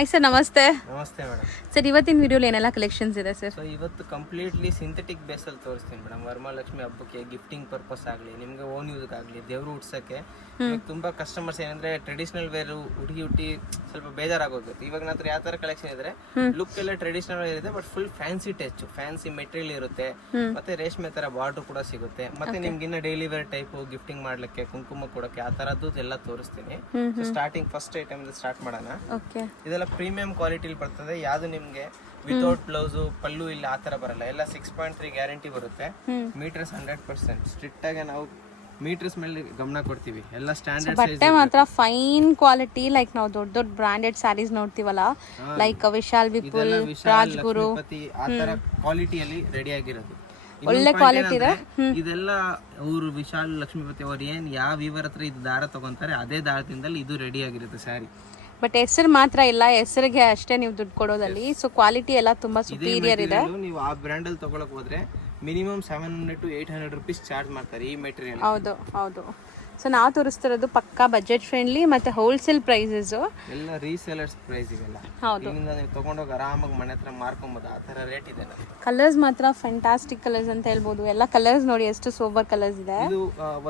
Hi sir, ನಮಸ್ತೆ. ನಮಸ್ತೆ madam. Sir, ಇವತ್ತಿನ ವಿಡಿಯೋಲಿ ಏನೆಲ್ಲ ಕಲೆಕ್ಷನ್ಸ್ ಇದೆ ಸರ್? ಸೊ ಇವತ್ತು ಕಂಪ್ಲೀಟ್ಲಿ ಸಿಂಥೆಟಿಕ್ ಬೇಸಲ್ಲಿ ತೋರಿಸ್ತೀನಿ ಮೇಡಮ್. ವರಮಹಾಲಕ್ಷ್ಮಿ ಹಬ್ಬಕ್ಕೆ ಗಿಫ್ಟಿಂಗ್ ಪರ್ಪಸ್ ಆಗಲಿ, ನಿಮಗೆ ಓನ್ ಯೂಸ್ಗೆ ಆಗಲಿ, ದೇವರು ಉಡ್ಸೋಕ್ಕೆ ತುಂಬ ಕಸ್ಟಮರ್ಸ್ ಏನಂದ್ರೆ ಟ್ರೆಡಿಷನಲ್ ವೇರು ಹುಡುಗಿ ಸ್ವಲ್ಪ ಬೇಜಾರಾಗೋಗುತ್ತೆ. ಇವಾಗ ನಂತರ ಯಾವ ಥರ ಕಲೆಕ್ಷನ್ ಇದ್ರೆ ಲುಕ್ ಎಲ್ಲ ಟ್ರೆಡಿಷನಲ್ ವೇರ್ ಇದೆ, but full fancy touch, fancy material ಇರುತ್ತೆ, ಮತ್ತೆ ರೇಷ್ಮೆ ಥರ ಬಾರ್ಡರ್ ಕೂಡ ಸಿಗುತ್ತೆ. ಮತ್ತೆ ನಿಮ್ಗೆ ಇನ್ನ ಡೈಲಿ ವೇರ್ ಟೈಪ್ ಗಿಫ್ಟಿಂಗ್ ಮಾಡ್ಲಿಕ್ಕೆ, ಕುಂಕುಮ ಕೊಡೋಕ್ಕೆ ಆ ಥರದ್ದು ಎಲ್ಲ ತೋರಿಸ್ತೀನಿ. ಸ್ಟಾರ್ಟಿಂಗ್ ಫಸ್ಟ್ ಐಟಮ್ ಸ್ಟಾರ್ಟ್ ಮಾಡೋಣ. ಇದೆಲ್ಲ ಪ್ರೀಮಿಯಂ ಕ್ವಾಲಿಟಿಲಿ ಬರ್ತದೆ. ಯಾವುದು ನಿಮ್ಗೆ ವಿತೌಟ್ ಬ್ಲೌಸ್ ಪಲ್ಲು ಇಲ್ಲ ಆ ತರ ಬರಲ್ಲ. ಎಲ್ಲ 6.3 ಗ್ಯಾರಂಟಿ ಬರುತ್ತೆ. ಮೀಟರ್ಸ್ 100% ಸ್ಟ್ರಿಕ್ಟ್ ಆಗಿ ನಾವು ಮೀಟರ್ಸ್ ಮೇಲೆ ಗಮನ ಕೊಡ್ತೀವಿ. ಎಲ್ಲ ಸ್ಟ್ಯಾಂಡರ್ಡ್ ಸೈಜ್ ಬಟ್ಟೆ ಮಾತ್ರ ಫೈನ್ ಕ್ವಾಲಿಟಿ. ಲೈಕ್ ನಾವು ದೊಡ್ಡ ದೊಡ್ಡ ಬ್ರಾಂಡೆಡ್ ಸ್ಯಾರೀಸ್ ನೋಡ್ತೀವಲ್ಲ, ಲೈಕ್ ವಿಶಾಲ್, ವಿಪುಲ್, ರಾಜ್ಗುರು ಆ ತರ ಕ್ವಾಲಿಟಿಯಲ್ಲಿ ರೆಡಿ ಆಗಿರೋದು. ಒಳ್ಳೆ ಕ್ವಾಲಿಟಿ ಇದೆ. ಇದೆಲ್ಲ ಅವರು ವಿಶಾಲ್ ಲಕ್ಷ್ಮೀಪತಿ ಅವ್ರು ಏನ್ ಯಾವ ಇವರ ಹತ್ರ ಇದು ದಾರ ತಗೊಂತಾರೆ ಅದೇ ದಾರದಿಂದಲೇ ಇದು ರೆಡಿ ಆಗಿರುತ್ತೆ ಸ್ಯಾರಿ. ಬಟ್ ಹೆಸರು ಮಾತ್ರ ಇಲ್ಲ, ಹೆಸರಿಗೆ ಅಷ್ಟೇ ನೀವು ದುಡ್ಡು ಕೊಡೋದಲ್ಲಿ. ಸೊ ಕ್ವಾಲಿಟಿ ಎಲ್ಲ ತುಂಬಾ ಸುಪೀರಿಯರ್ ಇದೆ. ನೀವು ಆ ಬ್ರ್ಯಾಂಡ್ ಅಲ್ಲಿ ತಗೊಳಕ್ ಹೋದ್ರೆ ಮಿನಿಮಮ್ 700 to 800 rupees ಚಾರ್ಜ್ ಮಾಡ್ತಾರೆ ಈ ಮೆಟೀರಿಯಲ್. ಹೌದು ಹೌದು. ಸೊ ನಾವು ತೋರಿಸ್ತಿರೋದು ಪಕ್ಕಾ ಬಜೆಟ್ ಫ್ರೆಂಡ್ಲಿ ಮತ್ತೆ ಹೋಲ್ಸೇಲ್ ಪ್ರೈಸಸ್. ಎಲ್ಲ ರೀಸೇಲರ್ಸ್ ಪ್ರೈಸ್ ಇವೆಲ್ಲ. ಇಲ್ಲಿಂದ ನೀವು ತಗೊಂಡೋಗಿ ಆರಾಮಾಗಿ ಮನೆ ಹತ್ರ ಮಾರ್ಕೊಬಹುದು. ಆ ತರ ರೇಟ್ ಇದೆ. ಕಲರ್ಸ್ ಮಾತ್ರ ಫ್ಯಾಂಟಾಸ್ಟಿಕ್ ಕಲರ್ಸ್ ಅಂತ ಹೇಳ್ಬೋದು. ಎಲ್ಲ ಕಲರ್ಸ್ ನೋಡಿ ಎಷ್ಟು ಸೋಬರ್ ಕಲರ್ಸ್ ಇದೆ. ಇದು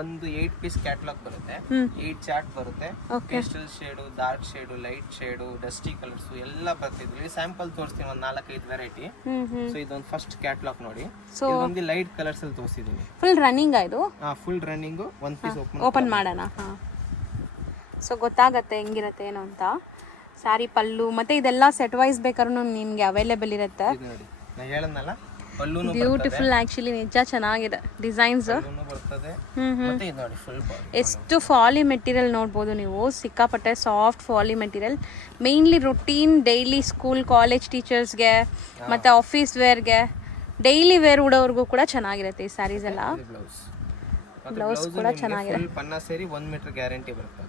ಒಂದು 8 ಪೀಸ್ ಕ್ಯಾಟಲಾಗ್ ಬರುತ್ತೆ, 8 ಚಾರ್ಟ್ ಬರುತ್ತೆ. Pastel shade, dark shade, light shade, dusty colours ಎಲ್ಲ ಬರ್ತಿದ್ವಿ. ಸ್ಯಾಂಪಲ್ ತೋರಿಸ್ತೀನಿ ಒಂದು 4-5 ವೆರೈಟಿ. ಸೊ ಇದೊಂದು ಫಸ್ಟ್ ಕ್ಯಾಟಲಾಗ್ ನೋಡಿ. ಒಂದು ಲೈಟ್ ಕಲರ್ಸ್ ಅಲ್ಲಿ ತೋರಿಸಿದೀನಿ. ಫುಲ್ ರನ್ನಿಂಗ್ ಇದು. Full running. ಒಂದು ಪೀಸ್ ಓಪನ್ ಮಾಡೋಣ. ಸೊ ಗೊತ್ತಾಗತ್ತೆ ಹೆಂಗಿರತ್ತೆ ಏನು ಅಂತ. ಸ್ಯಾರಿ ಪಲ್ಲು ಮತ್ತೆ ಇದೆಲ್ಲ ಸೆಟ್ ವೈಸ್ ಬೇಕಾದ್ರೂ ನಿಮ್ಗೆ ಅವೈಲೇಬಲ್ ಇರುತ್ತೆ. ನೋಡಿ ನಾ ಹೇಳದ್ನಲ್ಲ, ಪಲ್ಲುನು ಬ್ಯೂಟಿಫುಲ್. ಆಕ್ಚುಲಿ ನಿಜ ಚೆನ್ನಾಗಿದೆ ಡಿಸೈನ್ಸ್. ಬರ್ತದೆ. ಮತ್ತೆ ಇದು ನೋಡಿ ಫುಲ್ ಎಷ್ಟು ಫಾಲಿ ಮೆಟೀರಿಯಲ್ ನೋಡ್ಬೋದು ನೀವು. ಸಿಕ್ಕಾಪಟ್ಟೆ ಸಾಫ್ಟ್ ಫಾಲಿ material. Mainly routine daily school college ಟೀಚರ್ಸ್ಗೆ ಮತ್ತೆ ಆಫೀಸ್ ವೇರ್ಗೆ, ಡೈಲಿ ವೇರ್ ಉಡೋರ್ಗೂ ಕೂಡ ಚೆನ್ನಾಗಿರುತ್ತೆ ಈ ಸ್ಯಾರೀಸ್ ಎಲ್ಲ. ಬ್ಲೌಸ್ ಕೂಡ ಚೆನ್ನಾಗಿದೆ. ಪನ್ನ ಸೇರಿ 1 ಮೀಟರ್ ಗ್ಯಾರಂಟಿ ಬರುತ್ತೆ.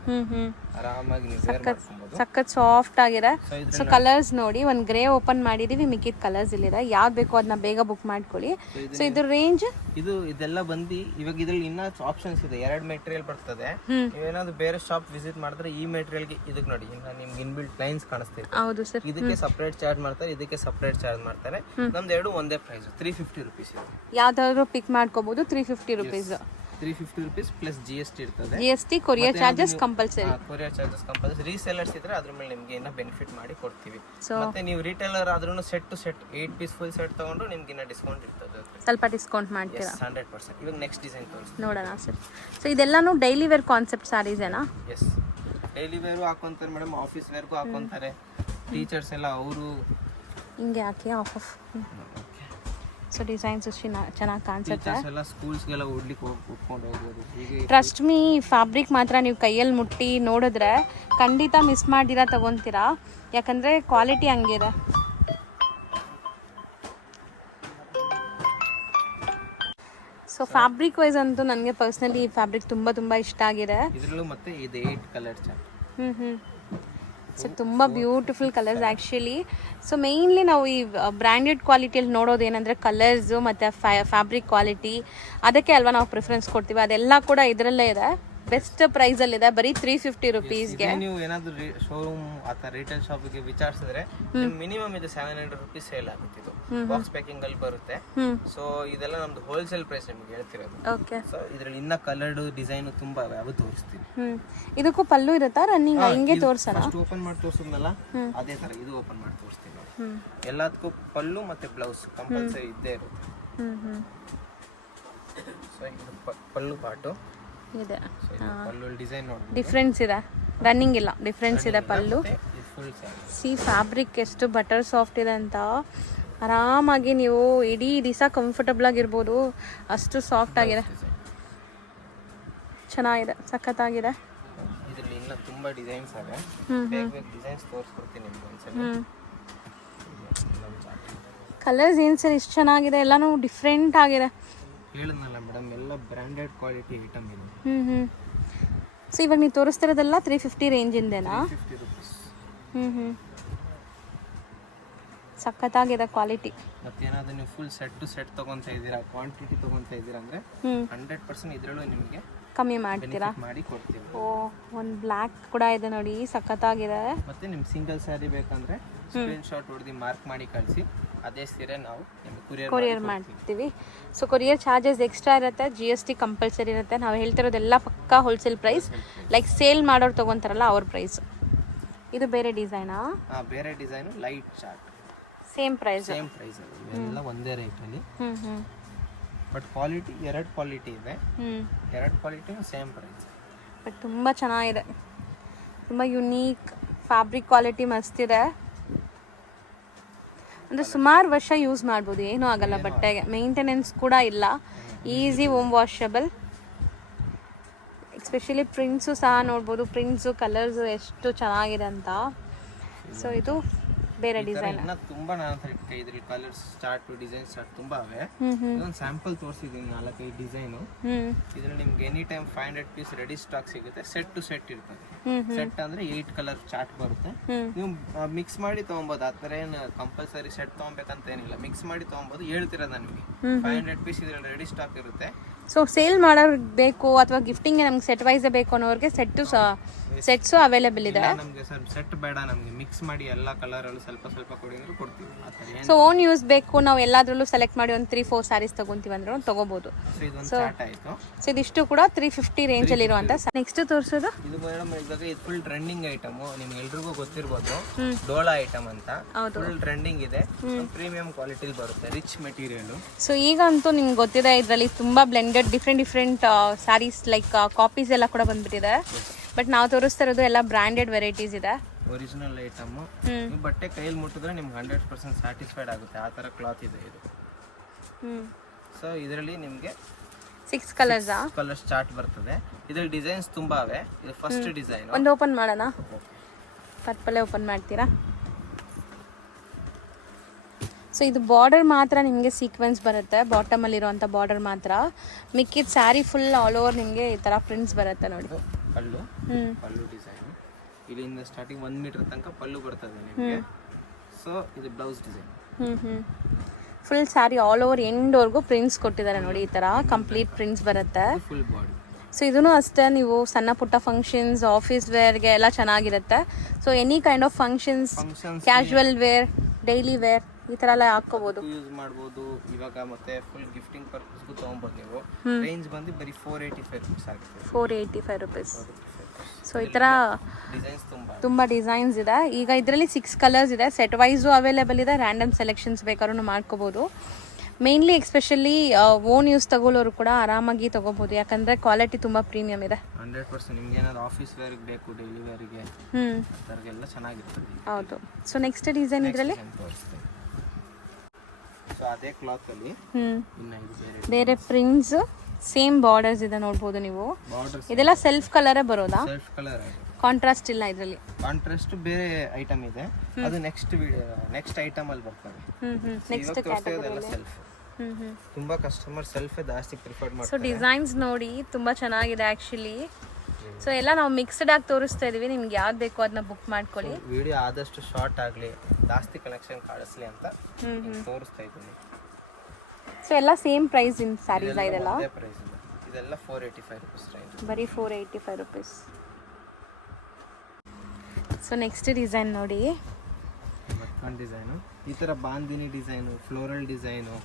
ಆರಾಮಾಗಿ ನೀವು ವೇರ್ ಮಾಡ್ಕೊಬಹುದು. ಸಖತ್ ಸಾಫ್ಟ್ ಆಗಿದೆ. ಸೊ ಕಲರ್ಸ್ ನೋಡಿ, ಒಂದು ಗ್ರೇ ಓಪನ್ ಮಾಡಿದೀವಿ, ಮಿಕ್ಕಿದ ಕಲರ್ಸ್ ಇಲ್ಲಿದೆ. ಯಾವ್ದು ಬೇಕೋ ಅದನ್ನ ಬೇಗ ಬುಕ್ ಮಾಡ್ಕೊಳ್ಳಿ. ಸೊ ಇದ್ರ ರೇಂಜ್ ಇದೆಲ್ಲ ಬಂದು ಇವಾಗ ಇದ್ರಲ್ಲಿ ಇನ್ನ ಆಪ್ಷನ್ಸ್ ಇದೆ. 2 ಮೆಟೀರಿಯಲ್ ಬರ್ತದೆ. ನೀವೇನಾದ್ರು ಬೇರೆ ಶಾಪ್ ವಿಸಿಟ್ ಮಾಡಿದ್ರೆ ಈ ಮೆಟೀರಿಯಲ್ ಗೆ ಇದಕ್ಕೆ ನೋಡಿ ನಿಮ್ಗೆ ಇನ್ಬಿಲ್ಟ್ ಲೈನ್ಸ್ ಕಾಣಿಸ್ತಿದೆ. ಹೌದು ಸರ್. ಇದಕ್ಕೆ ಸಪರೇಟ್ ಚಾರ್ಜ್ ಮಾಡ್ತಾರೆ, ಇದಕ್ಕೆ ಸಪರೇಟ್ ಚಾರ್ಜ್ ಮಾಡ್ತಾರೆ. ನಮ್ದು ಎರಡು ಒಂದೇ ಪ್ರೈಸ್ 350 rupees ಇದೆ. ಯಾವ್ದಾದ್ರು ಪಿಕ್ ಮಾಡ್ಕೋಬಹುದು. 350 rupees. 350 rupees ಪ್ಲಸ್ GST ಇರ್ತದೆ. GST, courier charges compulsory. Courier charges compulsory. Resellers ಇದ್ರೆ ಅದ್ರ ಮೇಲೆ ನಿಮ್ಗೆ ಇನ್ನ ಬೆನಿಫಿಟ್ ಮಾಡಿ ಕೊಡ್ತೀವಿ. ಮತ್ತೆ ನೀವು ರಿಟೇಲರ್ ಆದ್ರೂ set to set 8 piece full set ತಗೊಂಡ್ರು ನಿಮ್ಗೆ ಇನ್ನ ಡಿಸ್ಕೌಂಟ್ ಇರ್ತದೆ. ಸ್ವಲ್ಪ ಡಿಸ್ಕೌಂಟ್ ಮಾಡ್ತೀರಾ? 100%. ಇವಾಗ ನೆಕ್ಸ್ಟ್ ಡಿಸೈನ್ ತೋರಿಸ್ತೀನಿ ನೋಡೋಣ ಸರ್. ಸೊ ಇದೆಲ್ಲಾನು ಡೈಲಿ ವೇರ್ ಕಾನ್ಸೆಪ್ಟ್ ಸ್ಯಾರೀಸ್ ಏನಾ? ಎಸ್, ಡೈಲಿ ವೇರು ಹಾಕೊಂತಾರೆ ಮೇಡಮ್, ಆಫೀಸ್ ವೇರ್ಗೂ ಹಾಕೊಂತಾರೆ. ಟೀಚರ್ಸ್ ಎಲ್ಲ ಅವರು ಹಿಂಗೆ ಹಾಕಿ ಆಫ್. ಸೊ ಡಿಸೈನ್ಸ್ ಚೆನ್ನಾಗಿ ಕಾಣಿಸುತ್ತೆ. ಎಲ್ಲ ಸ್ಕೂಲ್ಸ್ಗೆಲ್ಲ ಉಡ್ಲಿಕ್ಕೆ ಉಟ್ಕೊಂಡು ಹೋಗ್ಬೋದು. ಟ್ರಸ್ಟ್ ಮೀ, ಫ್ಯಾಬ್ರಿಕ್ ಮಾತ್ರ ನೀವು ಕೈಯಲ್ಲಿ ಮುಟ್ಟಿ ನೋಡಿದ್ರೆ ಖಂಡಿತ ಮಿಸ್ ಮಾಡಿರ ತಗೊತೀರಾ. ಯಾಕಂದರೆ ಕ್ವಾಲಿಟಿ ಹಂಗಿದೆ. ಸೊ ಫ್ಯಾಬ್ರಿಕ್ ವೈಸ್ ಅಂತೂ ನನಗೆ ಪರ್ಸ್ನಲಿ ಈ ಫ್ಯಾಬ್ರಿಕ್ ತುಂಬ ಇಷ್ಟ ಆಗಿದೆ. ಇದರಲ್ಲೂ ಮತ್ತೆ ಇದು 8 ಕಲರ್ ಚಾರ್ಟ್. ಸೊ ತುಂಬ beautiful colours actually. So mainly ನಾವು ಈ ಬ್ರ್ಯಾಂಡೆಡ್ ಕ್ವಾಲಿಟಿಯಲ್ಲಿ ನೋಡೋದು ಏನಂದರೆ ಕಲರ್ಸು ಮತ್ತು ಫ್ಯಾಬ್ರಿಕ್ ಕ್ವಾಲಿಟಿ, ಅದಕ್ಕೆ ಅಲ್ವಾ ನಾವು ಪ್ರಿಫರೆನ್ಸ್ ಕೊಡ್ತೀವಿ. ಅದೆಲ್ಲ ಕೂಡ ಇದರಲ್ಲೇ ಇದೆ. ಬೆಸ್ಟ್ ಪ್ರೈಸಲ್ಲಿದೆ, ಬರೀ 350 rupeesಗೆ. ನೀವು ಏನಾದರೂ ಶೋರೂಮ್ ಅಥವಾ ರಿಟೇಲ್ ಶಾಪಿಗೆ ವಿಚಾರಿಸಿದ್ರೆ ಮಿನಿಮಮ್ ಇದು 700 rupees ಸೇಲ್ ಆಗುತ್ತೆ. ಇದು ಬಾಕ್ಸ್ ಪ್ಯಾಕಿಂಗ್ ಅಲ್ಲಿ ಬರುತ್ತೆ. ಸೊ ಇದೆಲ್ಲ ನಮ್ದು ಹೋಲ್ಸೇಲ್ ಪ್ರೈಸ್ ನಿಮ್ಗೆ ಹೇಳ್ತಿರೋದು. ಓಕೆ. ಸೊ ಇದರಲ್ಲಿ ಇನ್ನ ಕಲರ್ಡ್ ಡಿಸೈನ್ ತುಂಬಾ ಯಾವ ತೋರಿಸ್ತೀವಿ. ಇದಕ್ಕೂ ಪಲ್ಲು ಇರುತ್ತಾ? ರನ್ನಿಂಗ್ ಹಿಂಗೆ ತೋರ್ಸೋಣ. ಫಸ್ಟ್ ಓಪನ್ ಮಾಡಿ ತೋರಿಸಿದ್ನಲ್ಲ ಅದೇ ತರ ಇದು ಓಪನ್ ಮಾಡಿ ತೋರಿಸ್ತೀನಿ ನೋಡಿ. ಎಲ್ಲದಕ್ಕೂ ಪಲ್ಲು ಮತ್ತೆ ಬ್ಲೌಸ್ ಕಂಪಲ್ಸರಿ ಇದ್ದೇ ಇರುತ್ತೆ. ಸೊ ಇದು ಪಲ್ಲು ಪಾರ್ಟು ಇದೆ. ಪಲ್ಲು ಡಿಸೈನ್ ನೋಡಿ, ಡಿಫ್ರೆನ್ಸ್ ಇದೆ. ರನ್ನಿಂಗ್ ಇಲ್ಲ, ಡಿಫ್ರೆನ್ಸ್ ಇದೆ ಪಲ್ಲು. ಸಿ ಫ್ಯಾಬ್ರಿಕ್ ಎಷ್ಟು ಬಟರ್ ಸಾಫ್ಟ್ ಇದೆ ಅಂತ. ಆರಾಮಾಗಿ ನೀವು ಇಡೀ ದಿವಸ ಕಂಫರ್ಟಬಲ್ ಆಗಿರ್ಬೋದು, ಅಷ್ಟು ಸಾಫ್ಟ್ ಆಗಿದೆ. ಚೆನ್ನಾಗಿದೆ, ಸಖತ್ತಾಗಿದೆ. ಇದರಲ್ಲಿ ಇನ್ನ ತುಂಬಾ ಡಿಸೈನ್ಸ್ ಇದೆ. ಬೇಗ ಡಿಸೈನ್ಸ್ ತೋರಿಸ್ಕೊಡ್ತೀನಿ ನಿಮ್ಗೆ ಒಂದ್ಸಲ. ಕಲರ್ಸ್ ಏನು ಸರ್ ಇಷ್ಟು ಚೆನ್ನಾಗಿದೆ, ಎಲ್ಲಾನು ಡಿಫ್ರೆಂಟ್ ಆಗಿದೆ. ಹೇಳಿದ್ನಲ್ಲ ಮೇಡಮ್, ಎಲ್ಲ ಬ್ರ್ಯಾಂಡೆಡ್ ಕ್ವಾಲಿಟಿ ಐಟಮ್ ಇದೆ. ಸೊ ಇವಾಗ ನೀವು ತೋರಿಸ್ತಿರೋದೆಲ್ಲ 350 ರೇಂಜಿಂದೇನಾ? 350 rupees. ಸಖತ್ತಾಗಿದೆ ಕ್ವಾಲಿಟಿ. ಮತ್ತೇನಾದ್ರೂ ನೀವು ಫುಲ್ ಸೆಟ್ ಟು ಸೆಟ್ ತಗೊಂತ ಇದ್ದೀರಾ, ಕ್ವಾಂಟಿಟಿ ತಗೊಂತ ಇದ್ದೀರಾ ಅಂದ್ರೆ 100% ಇದರಲ್ಲೂ ನಿಮಗೆ ಕಮ್ಮಿ ಮಾಡ್ತೀರಾ? ಮಾಡಿ ಕೊಡ್ತೀವಿ. ಓ, ಒಂದು ಬ್ಲ್ಯಾಕ್ ಕೂಡ ಇದೆ ನೋಡಿ, ಸಖತ್ತಾಗಿದೆ. ಮತ್ತೆ ನಿಮ್ಗೆ ಸಿಂಗಲ್ ಸ್ಯಾರಿ ಬೇಕಂದ್ರೆ ಸ್ಕ್ರೀನ್ ಶಾಟ್ ಹೊಡೆದು ಮಾರ್ಕ್ ಮಾಡಿ ಕಳಿಸಿ, ಅದೇ ಸೀರೆ ನಾವು ನಿಮ್ಗೆ ಕೊರಿಯರ್ ಮಾಡ್ತೀವಿ. ಸೊ ಕೊರಿಯರ್ ಚಾರ್ಜಸ್ ಎಕ್ಸ್ಟ್ರಾ ಇರುತ್ತೆ, GST ಕಂಪಲ್ಸರಿ ಇರುತ್ತೆ. ನಾವು ಹೇಳ್ತಿರೋದೆಲ್ಲ ಪಕ್ಕಾ ಹೋಲ್ಸೇಲ್ ಪ್ರೈಸ್, ಲೈಕ್ ಸೇಲ್ ಮಾಡೋರು ತೊಗೊತಾರಲ್ಲ ಅವ್ರ ಪ್ರೈಸ್. ಇದು ಬೇರೆ ಡಿಸೈನಾ? ಬೇರೆ design, light chart, same price ಎಲ್ಲ ಒಂದೇ ರೇಟಲ್ಲಿ. ಹ್ಞೂ ಬಟ್ ಕ್ವಾಲಿಟಿ ಎರಡು ಕ್ವಾಲಿಟಿ ಇದೆ, ಎರಡು ಕ್ವಾಲಿಟಿ ಸೇಮ್ ಪ್ರೈಸ್. ಬಟ್ ತುಂಬ ಚೆನ್ನಾಗಿದೆ, ತುಂಬ ಯುನೀಕ್ ಫ್ಯಾಬ್ರಿಕ್ ಕ್ವಾಲಿಟಿ ಮಸ್ತಿದೆ. ಅಂದರೆ ಸುಮಾರು ವರ್ಷ ಯೂಸ್ ಮಾಡ್ಬೋದು, ಏನೂ ಆಗಲ್ಲ ಬಟ್ಟೆಗೆ, ಮೇಂಟೆನೆನ್ಸ್ ಕೂಡ ಇಲ್ಲ, easy home washable. Especially prints ಸಹ ನೋಡ್ಬೋದು, ಪ್ರಿಂಟ್ಸು ಕಲರ್ಸು ಎಷ್ಟು ಚೆನ್ನಾಗಿದೆ ಅಂತ. ಸೊ ಇದು ಬೇರೆ ಡಿಸೈನ್. ತುಂಬಾ ಇದ್ರಲ್ಲಿ ಕಲರ್ಸ್ ಸ್ಟಾರ್ಟ್ ಡಿಸೈನ್ ಸ್ಟಾರ್ಟ್ ತುಂಬಾ ಅವೆ. ಇದೊಂದು ಸ್ಯಾಂಪಲ್ ತೋರಿಸಿದೀನಿ 4-5 ಡಿಸೈನು. ಇದ್ರಲ್ಲಿ ನಿಮ್ಗೆ any time 500 piece ready stock ಸಿಗುತ್ತೆ. ಸೆಟ್ ಟು ಸೆಟ್ ಇರ್ತದೆ. ಸೆಟ್ ಅಂದ್ರೆ 8 ಕಲರ್ ಚಾರ್ಟ್ ಬರುತ್ತೆ. ನೀವು ಮಿಕ್ಸ್ ಮಾಡಿ ತಗೊಬಹುದು, ಆ ಥರ ಏನು ಕಂಪಲ್ಸರಿ ಸೆಟ್ ತಗೊಬೇಕಂತ ಏನಿಲ್ಲ, ಮಿಕ್ಸ್ ಮಾಡಿ ತಗೊಬಹುದು. ಹೇಳ್ತಿರೋದ ನಿಮಗೆ 500 ಪೀಸ್ ಇದ್ರಲ್ಲಿ ರೆಡಿ ಸ್ಟಾಕ್ ಇರುತ್ತೆ. ಸೊ ಸೇಲ್ ಮಾಡೋರ್ಗೆ ಬೇಕು ಅಥವಾ ಗಿಫ್ಟಿಂಗ್ ನಮ್ಗೆ ಸೆಟ್ ವೈಸ್ ಬೇಕು ಅನ್ನೋರಿಗೆ ಸೆಟ್ಸು ಅವೈಲೇಬಲ್ ಇದೆ. ನಮಗೆ ಸರ್ ಸೆಟ್ ಬೇಡ, ನಮಗೆ ಮಿಕ್ಸ್ ಮಾಡಿ ಎಲ್ಲ ಕಲರ್ ಅಲ್ಲಿ ಸ್ವಲ್ಪ ಸ್ವಲ್ಪ ಕೊಡಿ ಅಂದ್ರೆ ಕೊಡ್ತೀವಿ. ಸೊ ಓನ್ ಯೂಸ್ ಬೇಕು, ನಾವು ಎಲ್ಲಾದ್ರಲ್ಲೂ ಸೆಲೆಕ್ಟ್ ಮಾಡಿ ಒಂದು 3-4 ಸ್ಯಾರೀಸ್ ತಗೊಂತೀವಿ ಅಂದ್ರೆ ತಗೋಬಹುದು. ಸೊ ಇದಿಷ್ಟು ಕೂಡ 350 ರೇಂಜ್ ಅಲ್ಲಿ ಇರುವಂತ. ನೆಕ್ಸ್ಟ್ ತೋರಿಸೋದು ಇದು ಮೇಡಮ್, ಇವಾಗ ಇದು ಫುಲ್ ಟ್ರೆಂಡಿಂಗ್ ಐಟಮ್, ನಿಮ್ಗೆ ಎಲ್ರಿಗೂ ಗೊತ್ತಿರ್ಬೋದು, ಡೋಲಾ ಐಟಮ್ ಅಂತ. ಫುಲ್ ಟ್ರೆಂಡಿಂಗ್ ಇದೆ, ಪ್ರೀಮಿಯಂ ಕ್ವಾಲಿಟಿಲಿ ಬರುತ್ತೆ, ರಿಚ್ ಮೆಟೀರಿಯಲ್. ಸೊ ಈಗ ಅಂತೂ ನಿಮ್ಗೆ ಗೊತ್ತಿದೆ, ಇದರಲ್ಲಿ ತುಂಬಾ blended different sarees like copies ಎಲ್ಲ ಕೂಡ ಬಂದ್ಬಿಟ್ಟಿದೆ. ಬಟ್ ನಾವು ತೋರಿಸ್ತಾ ಇರೋದು ಎಲ್ಲ ಬ್ರಾಂಡೆಡ್ ವೆರೈಟೀಸ್ ಇದೆ, ಒರಿಜಿನಲ್ ಐಟಮ್. ನೀವು ಬಟ್ಟೆ ಕೈಯಲ್ಲಿ ಮುಟ್ಟಿದ್ರೆ ನಿಮ್ಗೆ 100% ಸ್ಯಾಟಿಸ್ಫೈಡ್ ಆಗುತ್ತೆ, ಆ ತರ ಕ್ಲಾತ್ ಇದೆ ಇದು. ಸೊ ಇದರಲ್ಲಿ ನಿಮಗೆ 6 ಕಲರ್ಸ್ ಚಾರ್ಟ್ ಬರ್ತದೆ. ಇದರಲ್ಲಿ ಡಿಸೈನ್ಸ್ ತುಂಬಾ ಅವೆ. ಇದು ಫಸ್ಟ್ ಡಿಸೈನ್. ಒಂದು ಓಪನ್ ಮಾಡೋಣ. ಪರ್ಪಲ್ ಓಪನ್ ಮಾಡ್ತೀರಾ? ಸೊ ಇದು ಬಾರ್ಡರ್ ಮಾತ್ರ ನಿಮಗೆ ಸೀಕ್ವೆನ್ಸ್ ಬರುತ್ತೆ, ಬಾಟಮ್ ಅಲ್ಲಿ ಇರುವಂತ ಬಾರ್ಡರ್ ಮಾತ್ರ. ಮಿಕ್ಕಿದ ಸ್ಯಾರಿ ಫುಲ್ ಆಲ್ ಓವರ್ ನಿಮಗೆ ಈ ತರ ಪ್ರಿಂಟ್ಸ್ ಬರುತ್ತೆ ನೋಡಿ. ಪಲ್ಲು ಡಿಸೈನ್ ಇಲ್ಲಿಂದ ಸ್ಟಾರ್ಟಿಂಗ್ 1 ಮೀಟರ್ ತನಕ ಪಲ್ಲು ಬರ್ತದೆ ನಿಮಗೆ. ಸೊ ಇದು blouse design. Full saree all over end ವರ್ಗೂ ಪ್ರಿಂಟ್ಸ್ ಕೊಟ್ಟಿದ್ದಾರೆ ನೋಡಿ, ಈ ತರ ಕಂಪ್ಲೀಟ್ ಪ್ರಿಂಟ್ಸ್ ಬರುತ್ತೆ. Full body. ಸೊ ಇದೂ ಅಷ್ಟೇ, ನೀವು ಸಣ್ಣ ಪುಟ್ಟ ಫಂಕ್ಷನ್ಸ್, ಆಫೀಸ್ ವೇರ್ಗೆ ಎಲ್ಲ ಚೆನ್ನಾಗಿರುತ್ತೆ. So any kind of functions, casual wear, daily wear ಈ ತರ ಎಲ್ಲ ಹಾಕೋಬಹುದು, ಯೂಸ್ ಮಾಡಬಹುದು. ಇವಾಗ ಮತ್ತೆ ಫುಲ್ ಗಿಫ್ಟಿಂಗ್ ಪರ್ಪಸ್ಗೂ ತಗೊಬಹುದು ನೀವು. ರೇಂಜ್ ಬಂದು ಬರೀ 485 ರೂಪೀಸ್ ಆಗುತ್ತೆ. 485 ರೂಪೀಸ್. ಸೊ ಈ ತರ ಡಿಸೈನ್ಸ್ ತುಂಬಾ ಡಿಸೈನ್ಸ್ ಇದೆ. ಈಗ ಇದರಲ್ಲಿ 6 ಕಲರ್ಸ್ ಇದೆ, ಸೆಟ್ ವೈಸು ಅವೈಲೇಬಲ್ ಇದೆ, ರ್ಯಾಂಡಮ್ ಸೆಲೆಕ್ಷನ್ಸ್ ಬೇಕಾದ್ರೂ ಮಾಡ್ಕೋಬಹುದು. ಮೇನ್ಲಿ ಎಸ್ಪೆಷಲಿ ಓನ್ ಯೂಸ್ ತಗೊಳ್ಳೋರು ಕೂಡ ಆರಾಮಾಗಿ ತಗೋಬಹುದು, ಯಾಕಂದ್ರೆ ಕ್ವಾಲಿಟಿ ತುಂಬಾ ಪ್ರೀಮಿಯಂ ಇದೆ. 100% ನಿಮ್ಗೆ ಏನಾದ್ರು ಆಫೀಸ್ ವೇರ್ಗೆ ಬೇಕು, ಡೈಲಿ ವೇರ್ಗೆ ಅದರಗೆಲ್ಲ ಚೆನ್ನಾಗಿರ್ತದೆ. ಹೌದು. ಸೊ ನೆಕ್ಸ್ಟ್ ಡಿಸೈನ್ ಇದರಲ್ಲಿ ಸೊ ಅದೇ ಕ್ಲಾತ್ ಅಲ್ಲಿ ಇನ್ನ ಇದು ಬೇರೆ ಪ್ರಿಂಟ್ಸ್, ಸೇಮ್ ಬಾರ್ಡರ್ಸ್ ಇದೆ ನೋಡಬಹುದು ನೀವು. ಇದೆಲ್ಲ ಸೆಲ್ಫ್ ಕಲರೇ ಬರೋದಾ? ಸೆಲ್ಫ್ ಕಲರ್, ಕಾಂಟ್ರಾಸ್ಟ್ ಇಲ್ಲ ಇದರಲ್ಲಿ. ಕಾಂಟ್ರಾಸ್ಟ್ ಬೇರೆ ಐಟಮ್ ಇದೆ, ಅದು ನೆಕ್ಸ್ಟ್ ಐಟಮ್ ಅಲ್ಲಿ ಬರ್ತದೆ. Next category self. ತುಂಬಾ ಕಸ್ಟಮರ್ ಸೆಲ್ಫ್ ಜಾಸ್ತಿ ಪ್ರಿಫರ್ ಮಾಡ್ತಾರೆ. ಸೊ ಡಿಸೈನ್ಸ್ ನೋಡಿ ತುಂಬಾ ಚೆನ್ನಾಗಿದೆ ಆಕ್ಚುಲಿ. ಸೊ ಎಲ್ಲ ನಾವು ಮಿಕ್ಸ್ಡ್ ಆಗಿ ತೋರಿಸ್ತಾ ಇದೀವಿ, ನಿಮ್ಗೆ ಯಾವ್ದು ಬೇಕೋ ಅದನ್ನ ಬುಕ್ ಮಾಡ್ಕೊಳ್ಳಿ. ವಿಡಿಯೋ ಆದಷ್ಟು ಶಾರ್ಟ್ ಆಗಲಿ, ಜಾಸ್ತಿ ಕಲೆಕ್ಷನ್ ಕಾಣಿಸ್ಲಿ ಅಂತ ತೋರಿಸ್ತಾ ಇದ್ದೀನಿ. ಸೊ ಎಲ್ಲ ಸೇಮ್ ಪ್ರೈಸ್ ಇನ್ ಸ್ಯಾರೀಸ್ ಇದೆಲ್ಲ? ಇದೆಲ್ಲ 485 ರೂಪೀಸ್ ರೇಂಜ್, ಬರೀ 485 ರೂಪೀಸ್. ಸೊ ನೆಕ್ಸ್ಟ್ ಡಿಸೈನ್ ನೋಡಿ, ಮತ್ತೊಂದು ಡಿಸೈನು ಈ ತರ bandhani design, floral design,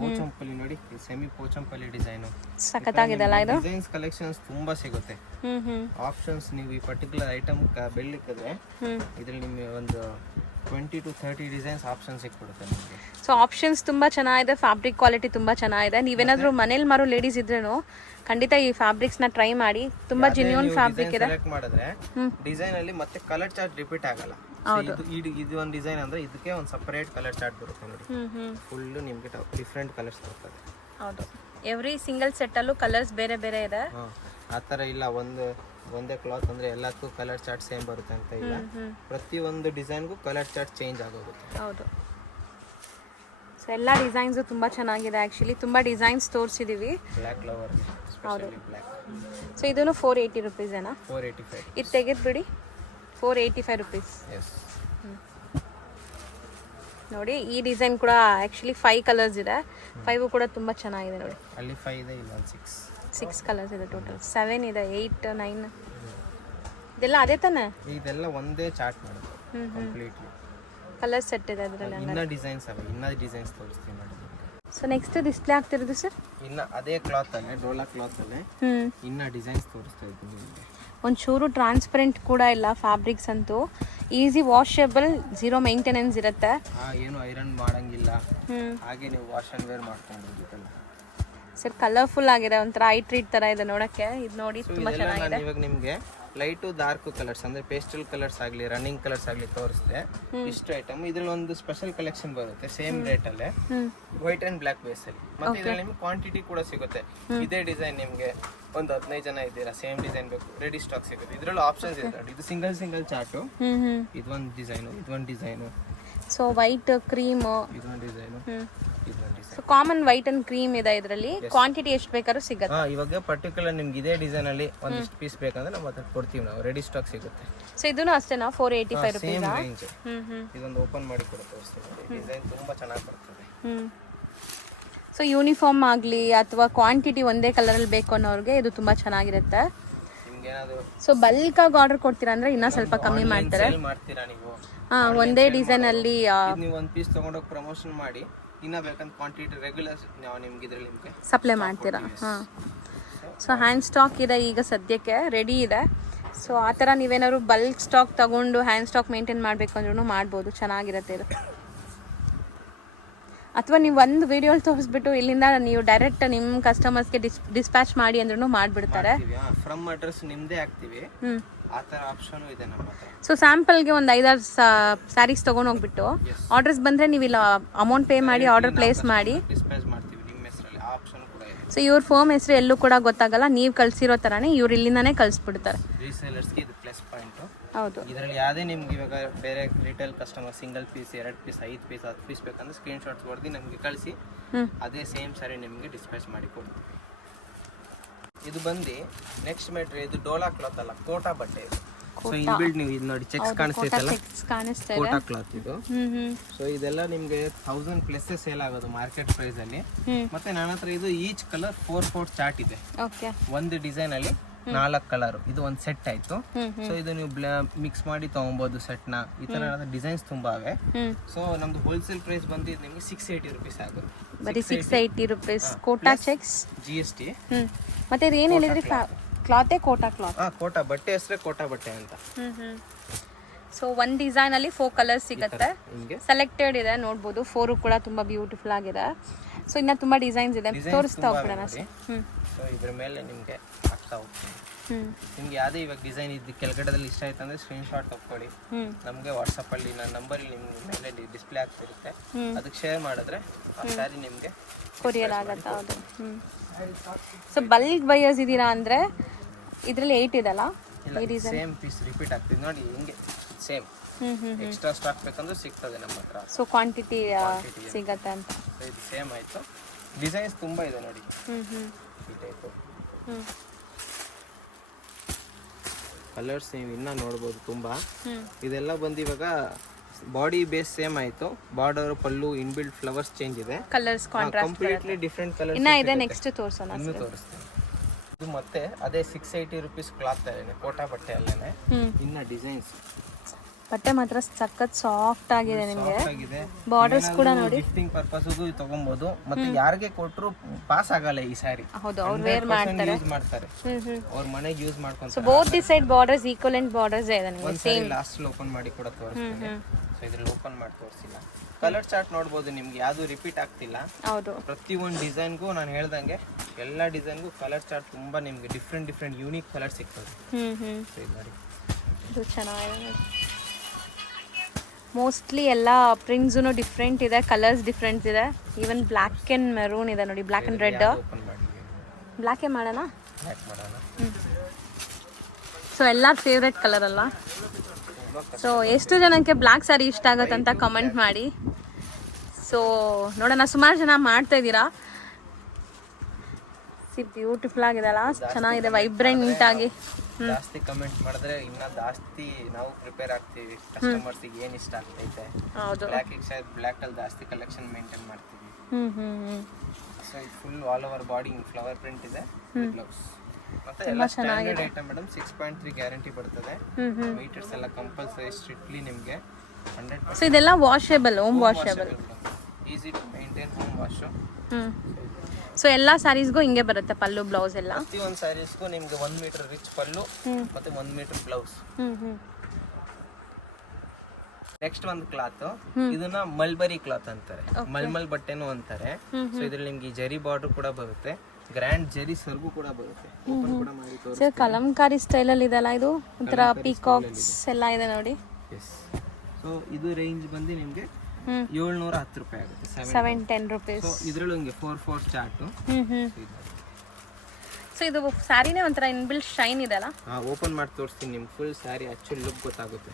Pochampally ನೋಡಿ, ಸೆಮಿ ಪೋಚಂಪಲ್ಲಿ ಡಿಸೈನು ಸಖತ್ತಾಗಿದೆಲ್ಲ. ಇದು ಡಿಸೈನ್ಸ್ ಕಲೆಕ್ಷನ್ಸ್ ತುಂಬಾ ಸಿಗುತ್ತೆ. ಆಪ್ಷನ್ಸ್ ನೀವು ಈ ಪರ್ಟಿಕ್ಯುಲರ್ ಐಟಮ್ ಬೆಳ್ಳಿಕ್ಕಿದ್ರೆ ಇದ್ರಲ್ಲಿ ನಿಮಗೆ ಒಂದು 20 to 30 ಡಿಸೈನ್ಸ್ ಆಪ್ಷನ್ ಸಿಕ್ಬಿಡುತ್ತೆ ನಿಮಗೆ. ಸೊ ಆಪ್ಷನ್ಸ್ ತುಂಬಾ ಚೆನ್ನಾಗಿದೆ, ಫ್ಯಾಬ್ರಿಕ್ ಕ್ವಾಲಿಟಿ ತುಂಬಾ ಚೆನ್ನಾಗಿದೆ. ನೀವೇನಾದ್ರೂ ಮನೇಲಿ ಮಾರೋ ಲೇಡೀಸ್ ಇದ್ರೇನು ಖಂಡಿತ ಈ ಫ್ಯಾಬ್ರಿಕ್ಸ್ ನ ಟ್ರೈ ಮಾಡಿ, ತುಂಬಾ ಜೆನ್ಯೂನ್ ಫ್ಯಾಬ್ರಿಕ್ ಇದೆ. ಸೆಲೆಕ್ಟ್ ಮಾಡಿದ್ರೆ ಡಿಸೈನ್ ಅಲ್ಲಿ ಮತ್ತೆ ಕಲರ್ ಚಾರ್ಟ್ ರಿಪೀಟ್ ಆಗಲ್ಲ. ಇದು ಒಂದು ಡಿಸೈನ್ ಅಂದ್ರೆ ಇದಕ್ಕೆ ಒಂದು ಸಪರೇಟ್ ಕಲರ್ ಚಾರ್ಟ್ ಬರುತ್ತೆ ನೋಡಿ, ಫುಲ್ ನಿಮಗೆ ಡಿಫ್ರೆಂಟ್ ಕಲರ್ಸ್ ಬರ್ತದೆ. ಹೌದು, ಎವ್ರಿ ಸಿಂಗಲ್ ಸೆಟ್ ಅಲ್ಲೂ ಕಲರ್ಸ್ ಬೇರೆ ಬೇರೆ ಇದೆ. ಆ ಥರ ಇಲ್ಲ ಒಂದೇ ಕ್ಲಾತ್ ಅಂದ್ರೆ ಎಲ್ಲದಕ್ಕೂ ಕಲರ್ ಚಾರ್ಟ್ ಸೇಮ್ ಬರುತ್ತೆ ಅಂತ ಇಲ್ಲ, ಪ್ರತಿಯೊಂದು ಡಿಸೈನ್ಗೂ ಕಲರ್ ಚಾರ್ಟ್ ಚೇಂಜ್ ಆಗೋಗುತ್ತೆ. ಹೌದು. ಸೊ ಎಲ್ಲ ಡಿಸೈನ್ಸು ತುಂಬಾ ಚೆನ್ನಾಗಿದೆ ಆಕ್ಚುಲಿ, ತುಂಬಾ ಡಿಸೈನ್ಸ್ ತೋರಿಸಿದೀವಿ. Black lover, specially black. So ಇದನ್ನು 480 ರೂಪೀಸ್ ಏನಾ? 485. ಇದು ತೆಗೆದ್ಬಿಡಿ, 485 ರೂಪೀಸ್. ಎಸ್. ನೋಡಿ ಈ ಡಿಸೈನ್ ಕೂಡ ಆಕ್ಚುಲಿ 5 ಕಲರ್ಸ್ ಇದೆ, 5 ಕೂಡ ತುಂಬಾ ಚೆನ್ನಾಗಿದೆ ನೋಡಿ. ಅಲ್ಲಿ 5 ಇದೆ, ಇಲ್ಲ 6. 6 ಕಲರ್ಸ್ ಇದೆ ಟೋಟಲ್. 7 ಇದೆ, 8, 9 ಇದೆಲ್ಲ ಅದೇ ತಾನೆ? ಇದೆಲ್ಲ ಒಂದೇ ಚಾರ್ಟ್ ಮಾಡೋದು ಕಂಪ್ಲೀಟ್ಲಿ. ಕಲರ್ ಸೆಟ್ ಇದೆ ಅದರಲ್ಲಿ. ಇನ್ನ ಡಿಸೈನ್ಸ್ ಅವೆ, ಇನ್ನ ಡಿಸೈನ್ಸ್ ತೋರಿಸ್ತೀನಿ ಮೇಡಮ್. ಸೊ ನೆಕ್ಸ್ಟ್ ಡಿಸ್ಪ್ಲೇ ಆಗ್ತಿರೋದು ಸರ್? ಇನ್ನ ಅದೇ ಕ್ಲಾತ್ ಅಲ್ಲೇ, ಡೋಲಾ ಕ್ಲಾತ್ ಅಲ್ಲೇ ಇನ್ನ ಡಿಸೈನ್ಸ್ ತೋರಿಸ್ತಾ ಇದ್ದೀನಿ ನಿಮಗೆ. ಒಂಚೂರು ಟ್ರಾನ್ಸ್ಪರೆಂಟ್ ಕೂಡ ಇಲ್ಲ ಫ್ಯಾಬ್ರಿಕ್ಸ್ ಅಂತೂ. ಈಸಿ ವಾಷಬಲ್, 0 ಮೇಂಟೆನೆನ್ಸ್ ಇರುತ್ತೆ. ಏನು ಐರನ್ ಮಾಡಂಗಿಲ್ಲ, ಹಾಗೆ ನೀವು ವಾಶ್ ಅಂಡ್ ವೇರ್ ಮಾಡ್ಕೊಂಡಿದ್ದೀರಲ್ಲ ಸರ್. ಕಲರ್ಫುಲ್ ಆಗಿದೆ, ಒಂಥರ ಐ ಟ್ರೀಟ್ ತರ ಇದೆ ನೋಡಕ್ಕೆ. ಇದು ನೋಡಿ ತುಂಬಾ ಚೆನ್ನಾಗಿದೆ. ಇವಾಗ ನಿಮಗೆ ಲೈಟು ಡಾರ್ಕ್ ಕಲರ್ಸ್ ಅಂದ್ರೆ ಪೇಸ್ಟಲ್ ಕಲರ್ಸ್ ಆಗಲಿ, ರನ್ನಿಂಗ್ ಕಲರ್ಸ್ ಆಗಲಿ ತೋರಿಸಿದೆ. ಇಷ್ಟು ಐಟಮ್ ಇದ್ರಲ್ಲಿ ಒಂದು ಸ್ಪೆಷಲ್ ಕಲೆಕ್ಷನ್ ಬರುತ್ತೆ ಸೇಮ್ ರೇಟ್ ಅಲ್ಲೇ, ವೈಟ್ ಅಂಡ್ ಬ್ಲಾಕ್ ಬೇಸ್ ಅಲ್ಲಿ. ಮತ್ತೆ ಇದ್ರಲ್ಲಿ ನಿಮ್ಗೆ ಕ್ವಾಂಟಿಟಿ ಕೂಡ ಸಿಗುತ್ತೆ. ಇದೇ ಡಿಸೈನ್ ನಿಮ್ಗೆ ಒಂದು 15 ಜನ ಇದ್ದೀರಾ, ಸೇಮ್ ಡಿಸೈನ್ ಬೇಕು, ರೆಡಿ ಸ್ಟಾಕ್ ಸಿಗುತ್ತೆ. ಇದ್ರಲ್ಲಿ ಆಪ್ಷನ್ಸ್ ಇದೆ. ಇದು ಸಿಂಗಲ್ ಚಾರ್ಟು, ಇದೊಂದು ಡಿಸೈನು, ಇದೊಂದು ಡಿಸೈನು. ಸೊ ವೈಟ್ ಕ್ರೀಮ್, ಇದೊಂದು ಡಿಸೈನು, ಇದೊಂದು design. So common white and cream ಇದೆ ಇದರಲ್ಲಿ. ಕ್ವಾಂಟಿಟಿ ಎಷ್ಟು ಬೇಕಾದ್ರೂ ಸಿಗುತ್ತೆ. ಇವಾಗ ಪರ್ಟಿಕ್ಯುಲರ್ ನಿಮ್ಗೆ ಇದೇ ಡಿಸೈನ್ ಅಲ್ಲಿ ಒಂದಿಷ್ಟು ಪೀಸ್ ಬೇಕಂದ್ರೆ ನಾವು ಅದನ್ನ ಕೊಡ್ತೀವಿ, ನಾವು ರೆಡಿ ಸ್ಟಾಕ್ ಸಿಗುತ್ತೆ. ಸೊ ಇದನ್ನು ಅಷ್ಟೇನಾ? 485 ರುಪೀಸ್. ರೇಂಜ್. ಇದೊಂದು ಓಪನ್ ಮಾಡಿ ಕೂಡ ತೋರಿಸ್ತೀನಿ. ಡಿಸೈನ್ ತುಂಬಾ ಚೆನ್ನಾಗಿ ಬರ್ತದೆ. ಸೊ ಯೂನಿಫಾರ್ಮ್ ಆಗಲಿ ಅಥವಾ ಕ್ವಾಂಟಿಟಿ ಒಂದೇ ಕಲರಲ್ಲಿ ಬೇಕು ಅನ್ನೋರಿಗೆ ಇದು ತುಂಬ ಚೆನ್ನಾಗಿರುತ್ತೆ. ಸೊ ಬಲ್ಕ್ ಆಗಿ ಆರ್ಡರ್ ಕೊಡ್ತೀರಾ ಅಂದ್ರೆ ಇನ್ನೂ ಸ್ವಲ್ಪ ಕಮ್ಮಿ ಮಾಡ್ತಾರೆ. ಒಂದೇ ಡಿಸೈನ್ ಅಲ್ಲಿ ನೀವು ಒಂದು ಪೀಸ್ ತಗೊಂಡೋಗಿ ಪ್ರಮೋಷನ್ ಮಾಡಿ, ಇನ್ನ ಬೇಕಂತ ಕ್ವಾಂಟಿಟಿ ರೆಗ್ಯುಲರ್ ನಾವು ನಿಮ್ಗೆ ಇದರಲ್ಲಿ ನಿಮಗೆ ಸಪ್ಲೈ ಮಾಡ್ತೀರಾ. ಸೊ ಹ್ಯಾಂಡ್ ಸ್ಟಾಕ್ ಇದೆ ಈಗ ಸದ್ಯಕ್ಕೆ, ರೆಡಿ ಇದೆ. ಸೊ ಆ ಥರ ನೀವೇನಾದ್ರು ಬಲ್ಕ್ ಸ್ಟಾಕ್ ತಗೊಂಡು ಹ್ಯಾಂಡ್ ಸ್ಟಾಕ್ ಮೇಂಟೈನ್ ಮಾಡಬೇಕು ಅಂದ್ರೂ ಮಾಡ್ಬೋದು, ಚೆನ್ನಾಗಿರುತ್ತೆ ಇದು. ಅಥವಾ ನೀವು ಒಂದು ವಿಡಿಯೋಲಿ ತೋರಿಸ್ಬಿಟ್ಟು ಇಲ್ಲಿಂದ ನೀವು ಡೈರೆಕ್ಟ್ ನಿಮ್ಮ ಕಸ್ಟಮರ್ಸ್ಗೆ ಡಿಸ್ಪ್ಯಾಚ್ ಮಾಡಿ ಅಂದ್ರೂ ಮಾಡಿಬಿಡ್ತಾರೆ. ಫ್ರಮ್ ಅಡ್ರೆಸ್ ನಿಮ್ಮದೇ ಹಾಕ್ತೀವಿ, ಆ ಥರ ಆಪ್ಷನ್ ಇದೆ ನಮ್ಮ ಹತ್ರ. ಸೊ ಸ್ಯಾಂಪಲ್ಗೆ ಒಂದು 5-6 ಸ್ಯಾರೀಸ್ ತೊಗೊಂಡು ಹೋಗ್ಬಿಟ್ಟು ಆರ್ಡರ್ಸ್ ಬಂದರೆ ನೀವು ಇಲ್ಲ ಅಮೌಂಟ್ ಪೇ ಮಾಡಿ ಆರ್ಡರ್ ಪ್ಲೇಸ್ ಮಾಡಿ ಡಿಸ್ಪ್ಯಾಚ್ ಮಾಡ್ತೀವಿ ನಿಮ್ಮ ಹೆಸರಲ್ಲಿ. ಆ ಆಪ್ಷನ್ ಕೂಡ ಇದೆ. ಸೊ ಇವ್ರ ಫರ್ಮ್ ಹೆಸರು ಎಲ್ಲೂ ಕೂಡ ಗೊತ್ತಾಗಲ್ಲ, ನೀವು ಕಳಿಸಿರೋ ಥರನೇ ಇವ್ರು ಇಲ್ಲಿಂದಾನೇ ಕಳಿಸ್ಬಿಡ್ತಾರೆ. ರೀಸೇಲರ್ಸ್ಗೆ ಇದು ಪ್ಲಸ್ ಪಾಯಿಂಟ್. ಹೌದು. ಇದರಲ್ಲಿ ಯಾವುದೇ ನಿಮ್ಗೆ ಇವಾಗ ಬೇರೆ retail customer single piece, 2 piece, 5 piece, 10 piece ಬೇಕಂದ್ರೆ ಸ್ಕ್ರೀನ್ ಶಾಟ್ಸ್ ಹೊಡೆದು ನಮಗೆ ಕಳಿಸಿ, ಅದೇ ಸೇಮ್ ಸಾರಿ ನಿಮಗೆ ಡಿಸ್ಪ್ಯಾಚ್ ಮಾಡಿ ಕೊಡ್ತೀವಿ. ಇದು ಬಂದು ನೆಕ್ಸ್ಟ್ ಮೆಟೀರಿಯಲ್, ಇದು ಡೋಲಾ ಕ್ಲಾತ್ ಅಲ್ಲ, ಕೋಟಾ ಬಟ್ಟೆ ಇದು. ಸೊ ಇನ್ಬಿಲ್ಡ್ ನೀವು ಇದು ನೋಡಿ ಚೆಕ್ಸ್ ಕಾಣಿಸ್ತೈತಲ್ಲ, ಕೋಟಾ ಕ್ಲಾತ್ ಇದು. ಸೊ ಇದೆಲ್ಲ ನಿಮ್ಗೆ 1000+ ಸೇಲ್ ಆಗೋದು ಮಾರ್ಕೆಟ್ ಪ್ರೈಸ್ ಅಲ್ಲಿ. ಮತ್ತೆ ನನ್ನ ಹತ್ರ ಇದು ಈಚ್ ಕಲರ್ 4 ಚಾರ್ಟ್ ಇದೆ. ಒಂದು ಡಿಸೈನ್ ಅಲ್ಲಿ 4 ಕಲರ್, ಇದು ಒಂದು ಸೆಟ್ ಆಯ್ತು. ಸೊ ಇದು ನೀವು ಮಿಕ್ಸ್ ಮಾಡಿ ತಗೊಬಹುದು ಸೆಟ್ ನ. ಈ ತರ ಡಿಸೈನ್ಸ್ ತುಂಬಾ ಅವೆ. ಸೊ ನಮ್ದು ಹೋಲ್ಸೇಲ್ ಪ್ರೈಸ್ ಬಂದು ನಿಮಗೆ 680 ರುಪೀಸ್ ಆಗುತ್ತೆ. ಬರೀ 680 ರುಪೀಸ್ ಕೋಟಾ ಚೆಕ್ಸ್, GST. ಮತ್ತೆ ಇದು ಏನು ಹೇಳಿದ್ರಿ? ಕ್ಲಾತೆ ಕೋಟಾ ಕ್ಲಾತ್. ಕೋಟಾ ಬಟ್ಟೆ ಹೆಸರೇ ಕೋಟಾ ಬಟ್ಟೆ ಅಂತ. ಸೊ ಒಂದು ಡಿಸೈನ್ ಅಲ್ಲಿ 4 ಕಲರ್ಸ್ ಸಿಗುತ್ತೆ. ಸೆಲೆಕ್ಟೆಡ್ ಇದೆ ನೋಡ್ಬೋದು. 4 ಕೂಡ ತುಂಬಾ ಬ್ಯೂಟಿಫುಲ್ ಆಗಿದೆ. ಸೊ ಇನ್ನ ತುಂಬಾ ಡಿಸೈನ್ಸ್ ಇದೆ, ತೋರಿಸ್ತಾ ಹೋಗ್ಬಿಡೋಣ. ಸೊ ಇದ್ರ ಮೇಲೆ ನಿಮಗೆ ಆಗ್ತಾ ಹೋಗ್ತೀನಿ. ನಿಮ್ಗೆ ಯಾವುದೇ ಇವಾಗ ಡಿಸೈನ್ ಇದ್ದು ಕೆಳಗಡೆದಲ್ಲಿ ಇಷ್ಟ ಆಯ್ತು ಅಂದ್ರೆ ಸ್ಕ್ರೀನ್ ಶಾಟ್ ತಗೊಳ್ಳಿ, ನಮಗೆ ವಾಟ್ಸಪ್ ಅಲ್ಲಿ ನನ್ನ ನಂಬರ್ ನಿಮ್ಮ ಮೇಲೆ ಡಿಸ್ಪ್ಲೇ ಆಗ್ತಿರುತ್ತೆ, ಅದಕ್ಕೆ ಶೇರ್ ಮಾಡಿದ್ರೆ ಆ ಸ್ಯಾರಿ ನಿಮಗೆ ಕೊರಿಯರ್ ಆಗುತ್ತೆ. ಹೌದು. ಸೊ ಬಲ್ಕ್ ಬೈಯರ್ಸ್ ಇದ್ದೀರಾ ಅಂದ್ರೆ ಇದರಲ್ಲಿ 8 ಇದಲ್ಲ, ಸೇಮ್ ಪೀಸ್ ರಿಪೀಟ್ ಆಗ್ತಿದೆ ನೋಡಿ, ಹಿಂಗೆ ಸೇಮ್ ಎಕ್ಸ್ಟ್ರಾ ಸ್ಟಾಕ್ ಬೇಕಂದ್ರೆ ಸಿಗ್ತದೆ ನಮ್ಮ ಹತ್ರ. ಸೊ ಕ್ವಾಂಟಿಟಿ ಸಿಗತ್ತೆ ಅಂತ. ಇದು ಸೇಮ್ ಆಯ್ತು. ಡಿಸೈನ್ಸ್ ತುಂಬಾ ಇದೆ ನೋಡಿ, ಈ ಟೈಪ್ ಕಲರ್ಸ್ ನೀವು ಇನ್ನ ನೋಡ್ಬೋದು ತುಂಬಾ. ಇದೆಲ್ಲ ಬಂದು ಇವಾಗ ಬಾಡಿ ಬೇಸ್ ಸೇಮ್ ಆಯ್ತು, ಬಾರ್ಡರ್, ಪಲ್ಲು, ಇನ್ಬಿಲ್ಡ್ ಫ್ಲವರ್ಸ್ ಚೇಂಜ್ ಇದೆ, colours contrast completely different colour ಇನ್ನ ಇದೆ. ನೆಕ್ಸ್ಟ್ ತೋರಿಸೋಣ, ಇನ್ನು ತೋರಿಸ್ತೀನಿ. ಇದು ಮತ್ತೆ ಅದೇ 680 ರುಪೀಸ್ ಕ್ಲಾತ್ ಅಲ್ಲೇನೆ, ಕೋಟಾ ಬಟ್ಟೆ ಅಲ್ಲೇನೆ. ಇನ್ನ ಡಿಸೈನ್ಸ್ ಬಟ್ಟೆ ಮಾತ್ರ ಸಖತ್ ಸಾಫ್ಟ್ ಆಗಿದೆ. ನಿಮಗೆ ಬಾರ್ಡರ್ಸ್ ಕೂಡ ನೋಡಿ, ಗಿಫ್ಟಿಂಗ್ ಪರ್ಪಸ್ ತಗೊಬಹುದು. ಮತ್ತೆ ಯಾರಿಗೆ ಕೊಟ್ಟರು ಪಾಸ್ ಆಗಲ್ಲ ಈ ಸ್ಯಾರಿ. ಹೌದು, ಅವ್ರು ವೇರ್ ಮಾಡ್ತಾರೆ, ಯೂಸ್ ಮಾಡ್ತಾರೆ, ಅವ್ರ ಮನೆಗೆ ಯೂಸ್ ಮಾಡ್ಕೊಂತಾರೆ. So both the side borders equivalent borders ಇದೆ ನಿಮಗೆ. ಸೇಮ್ ಲಾಸ್ಟ್ ಓಪನ್ ಮಾಡಿ ಕೂಡ ತೋರಿಸ್ತೀನಿ. ಸೊ ಇದ್ರಲ್ಲಿ ಓಪನ್ ಮಾಡಿ ತೋರಿಸಿಲ್ಲ. ಕಲರ್ ಚಾರ್ಟ್ ನೋಡಬಹುದು, ನಿಮ್ಗೆ ಯಾವುದು ರಿಪೀಟ್ ಆಗ್ತಿಲ್ಲ. ಹೌದು, ಪ್ರತಿಯೊಂದು ಡಿಸೈನ್ಗೂ ನಾನು ಹೇಳ್ದಂಗೆ ಎಲ್ಲ ಡಿಸೈನ್ಗೂ ಕಲರ್ ಚಾರ್ಟ್ ತುಂಬಾ ನಿಮ್ಗೆ ಡಿಫ್ರೆಂಟ್ ಯೂನಿಕ್ ಕಲರ್ ಸಿಗ್ತದೆ. ಸೊ ಇದು ನೋಡಿ, ಇದು ಚೆನ್ನಾಗಿದೆ. ಮೋಸ್ಟ್ಲಿ ಎಲ್ಲ ಪ್ರಿಂಟ್ಸೂ ಡಿಫ್ರೆಂಟ್ ಇದೆ, ಕಲರ್ಸ್ ಡಿಫ್ರೆಂಟ್ ಇದೆ. ಈವನ್ ಬ್ಲ್ಯಾಕ್ ಆ್ಯಂಡ್ ಮೆರೂನ್ ಇದೆ ನೋಡಿ, ಬ್ಲ್ಯಾಕ್ ಆ್ಯಂಡ್ ರೆಡ್. ಬ್ಲ್ಯಾಕೇ ಮಾಡೋಣ. ಸೊ ಎಲ್ಲ ಫೇವ್ರೆಟ್ ಕಲರ್ ಅಲ್ಲ. ಸೊ ಎಷ್ಟು ಜನಕ್ಕೆ ಬ್ಲ್ಯಾಕ್ ಸ್ಯಾರಿ ಇಷ್ಟ ಆಗುತ್ತಂತ ಕಮೆಂಟ್ ಮಾಡಿ. ಸೊ ನೋಡೋಣ, ಸುಮಾರು ಜನ ಮಾಡ್ತಾ ಇದ್ದೀರಾ. ಬ್ಯೂಟಿಫುಲ್ ಆಗಿದೆ ಅಲ್ಲ, ಚೆನ್ನಾಗಿದೆ, ವೈಬ್ರೆಂಟ್ ಆಗಿ. ಜಾಸ್ತಿ ಕಮೆಂಟ್ ಮಾಡಿದ್ರೆ ಇನ್ನ ಜಾಸ್ತಿ ನಾವು ಪ್ರಿಪೇರ್ ಆಗ್ತೀವಿ, ಕಸ್ಟಮರ್ಸಿಗೆ ಏನ್ ಇಷ್ಟ ಆಗ್ತೈತೆ. ಹೌದು, ಬ್ಲ್ಯಾಕ್ ಅಲ್ಲಿ ಜಾಸ್ತಿ ಕಲೆಕ್ಷನ್ ಮೇಂಟೈನ್ ಮಾಡ್ತೀವಿ. ಸೊ ಇದು full all over body flower print ಇದೆ. ಬ್ಲೌಸ್. ಮತ್ತೆ ಎಲ್ಲ ಸ್ಟ್ಯಾಂಡರ್ಡ್ ಐಟಮ್ ಮೇಡಮ್. 6.3 ಗ್ಯಾರಂಟಿ ಬರ್ತದೆ. ಮೀಟರ್ಸ್ ಎಲ್ಲ ಕಂಪಲ್ಸರಿ ಸ್ಟ್ರಿಕ್ಟ್ಲಿ ನಿಮಗೆ 100%. ಸೊ ಇದೆಲ್ಲ washable, home washable, easy to maintain, home wash. So ಎಲ್ಲ ಸ್ಯಾರೀಸ್ಗೂ ಹಿಂಗೆ ಬರುತ್ತೆ ಪಲ್ಲು ಬ್ಲೌಸ್ ಎಲ್ಲ. ಪ್ರತಿಯೊಂದು ಸ್ಯಾರೀಸ್ಗೂ ನಿಮಗೆ 1 ಮೀಟರ್ ರಿಚ್ ಪಲ್ಲು ಮತ್ತೆ 1 ಮೀಟರ್ ಬ್ಲೌಸ್. ನೆಕ್ಸ್ಟ್ ಒಂದು ಕ್ಲಾತ್, ಇದನ್ನ ಮಲ್ಬರಿ ಕ್ಲಾತ್ ಅಂತಾರೆ, ಮಲ್ಮಲ್ ಬಟ್ಟೆನೂ ಅಂತಾರೆ. ಸೊ ಇದ್ರಲ್ಲಿ ನಿಮ್ಗೆ ಜರಿ ಬಾರ್ಡರ್ ಕೂಡ ಬರುತ್ತೆ, ಗ್ರ್ಯಾಂಡ್ ಜರಿ ಸರ್ಗು ಕೂಡ ಬರುತ್ತೆ. ಓಪನ್ ಕೂಡ ಮಾಡಿ ತೋರಿಸ್ತೀನಿ. ಸರ್ ಕಲಂಕಾರಿ ಸ್ಟೈಲ್ ಅಲ್ಲಿ ಇದೆಲ್ಲ, ಇದು ಒಂಥರ ಪೀಕಾಕ್ಸ್ ಎಲ್ಲ ಇದೆ ನೋಡಿ. ಎಸ್. ಸೊ ಇದು ರೇಂಜ್ ಬಂದು ನಿಮ್ಗೆ 710 ರೂಪಾಯಿ ಆಗುತ್ತೆ. 710 rupees. ಸೊ ಇದ್ರಲ್ಲೂ ನಿಮಗೆ 4 ಚಾರ್ಟ್. ಸೊ ಇದು ಸ್ಯಾರಿನೇ ಒಂಥರ ಇನ್ಬಿಲ್ಟ್ ಶೈನ್ ಇದೆ ಅಲ್ಲ. ಓಪನ್ ಮಾಡಿ ತೋರಿಸ್ತೀನಿ ನಿಮ್ಗೆ. ಫುಲ್ ಸ್ಯಾರಿ ಆಕ್ಚುಲಿ ಲುಕ್ ಗೊತ್ತಾಗುತ್ತೆ.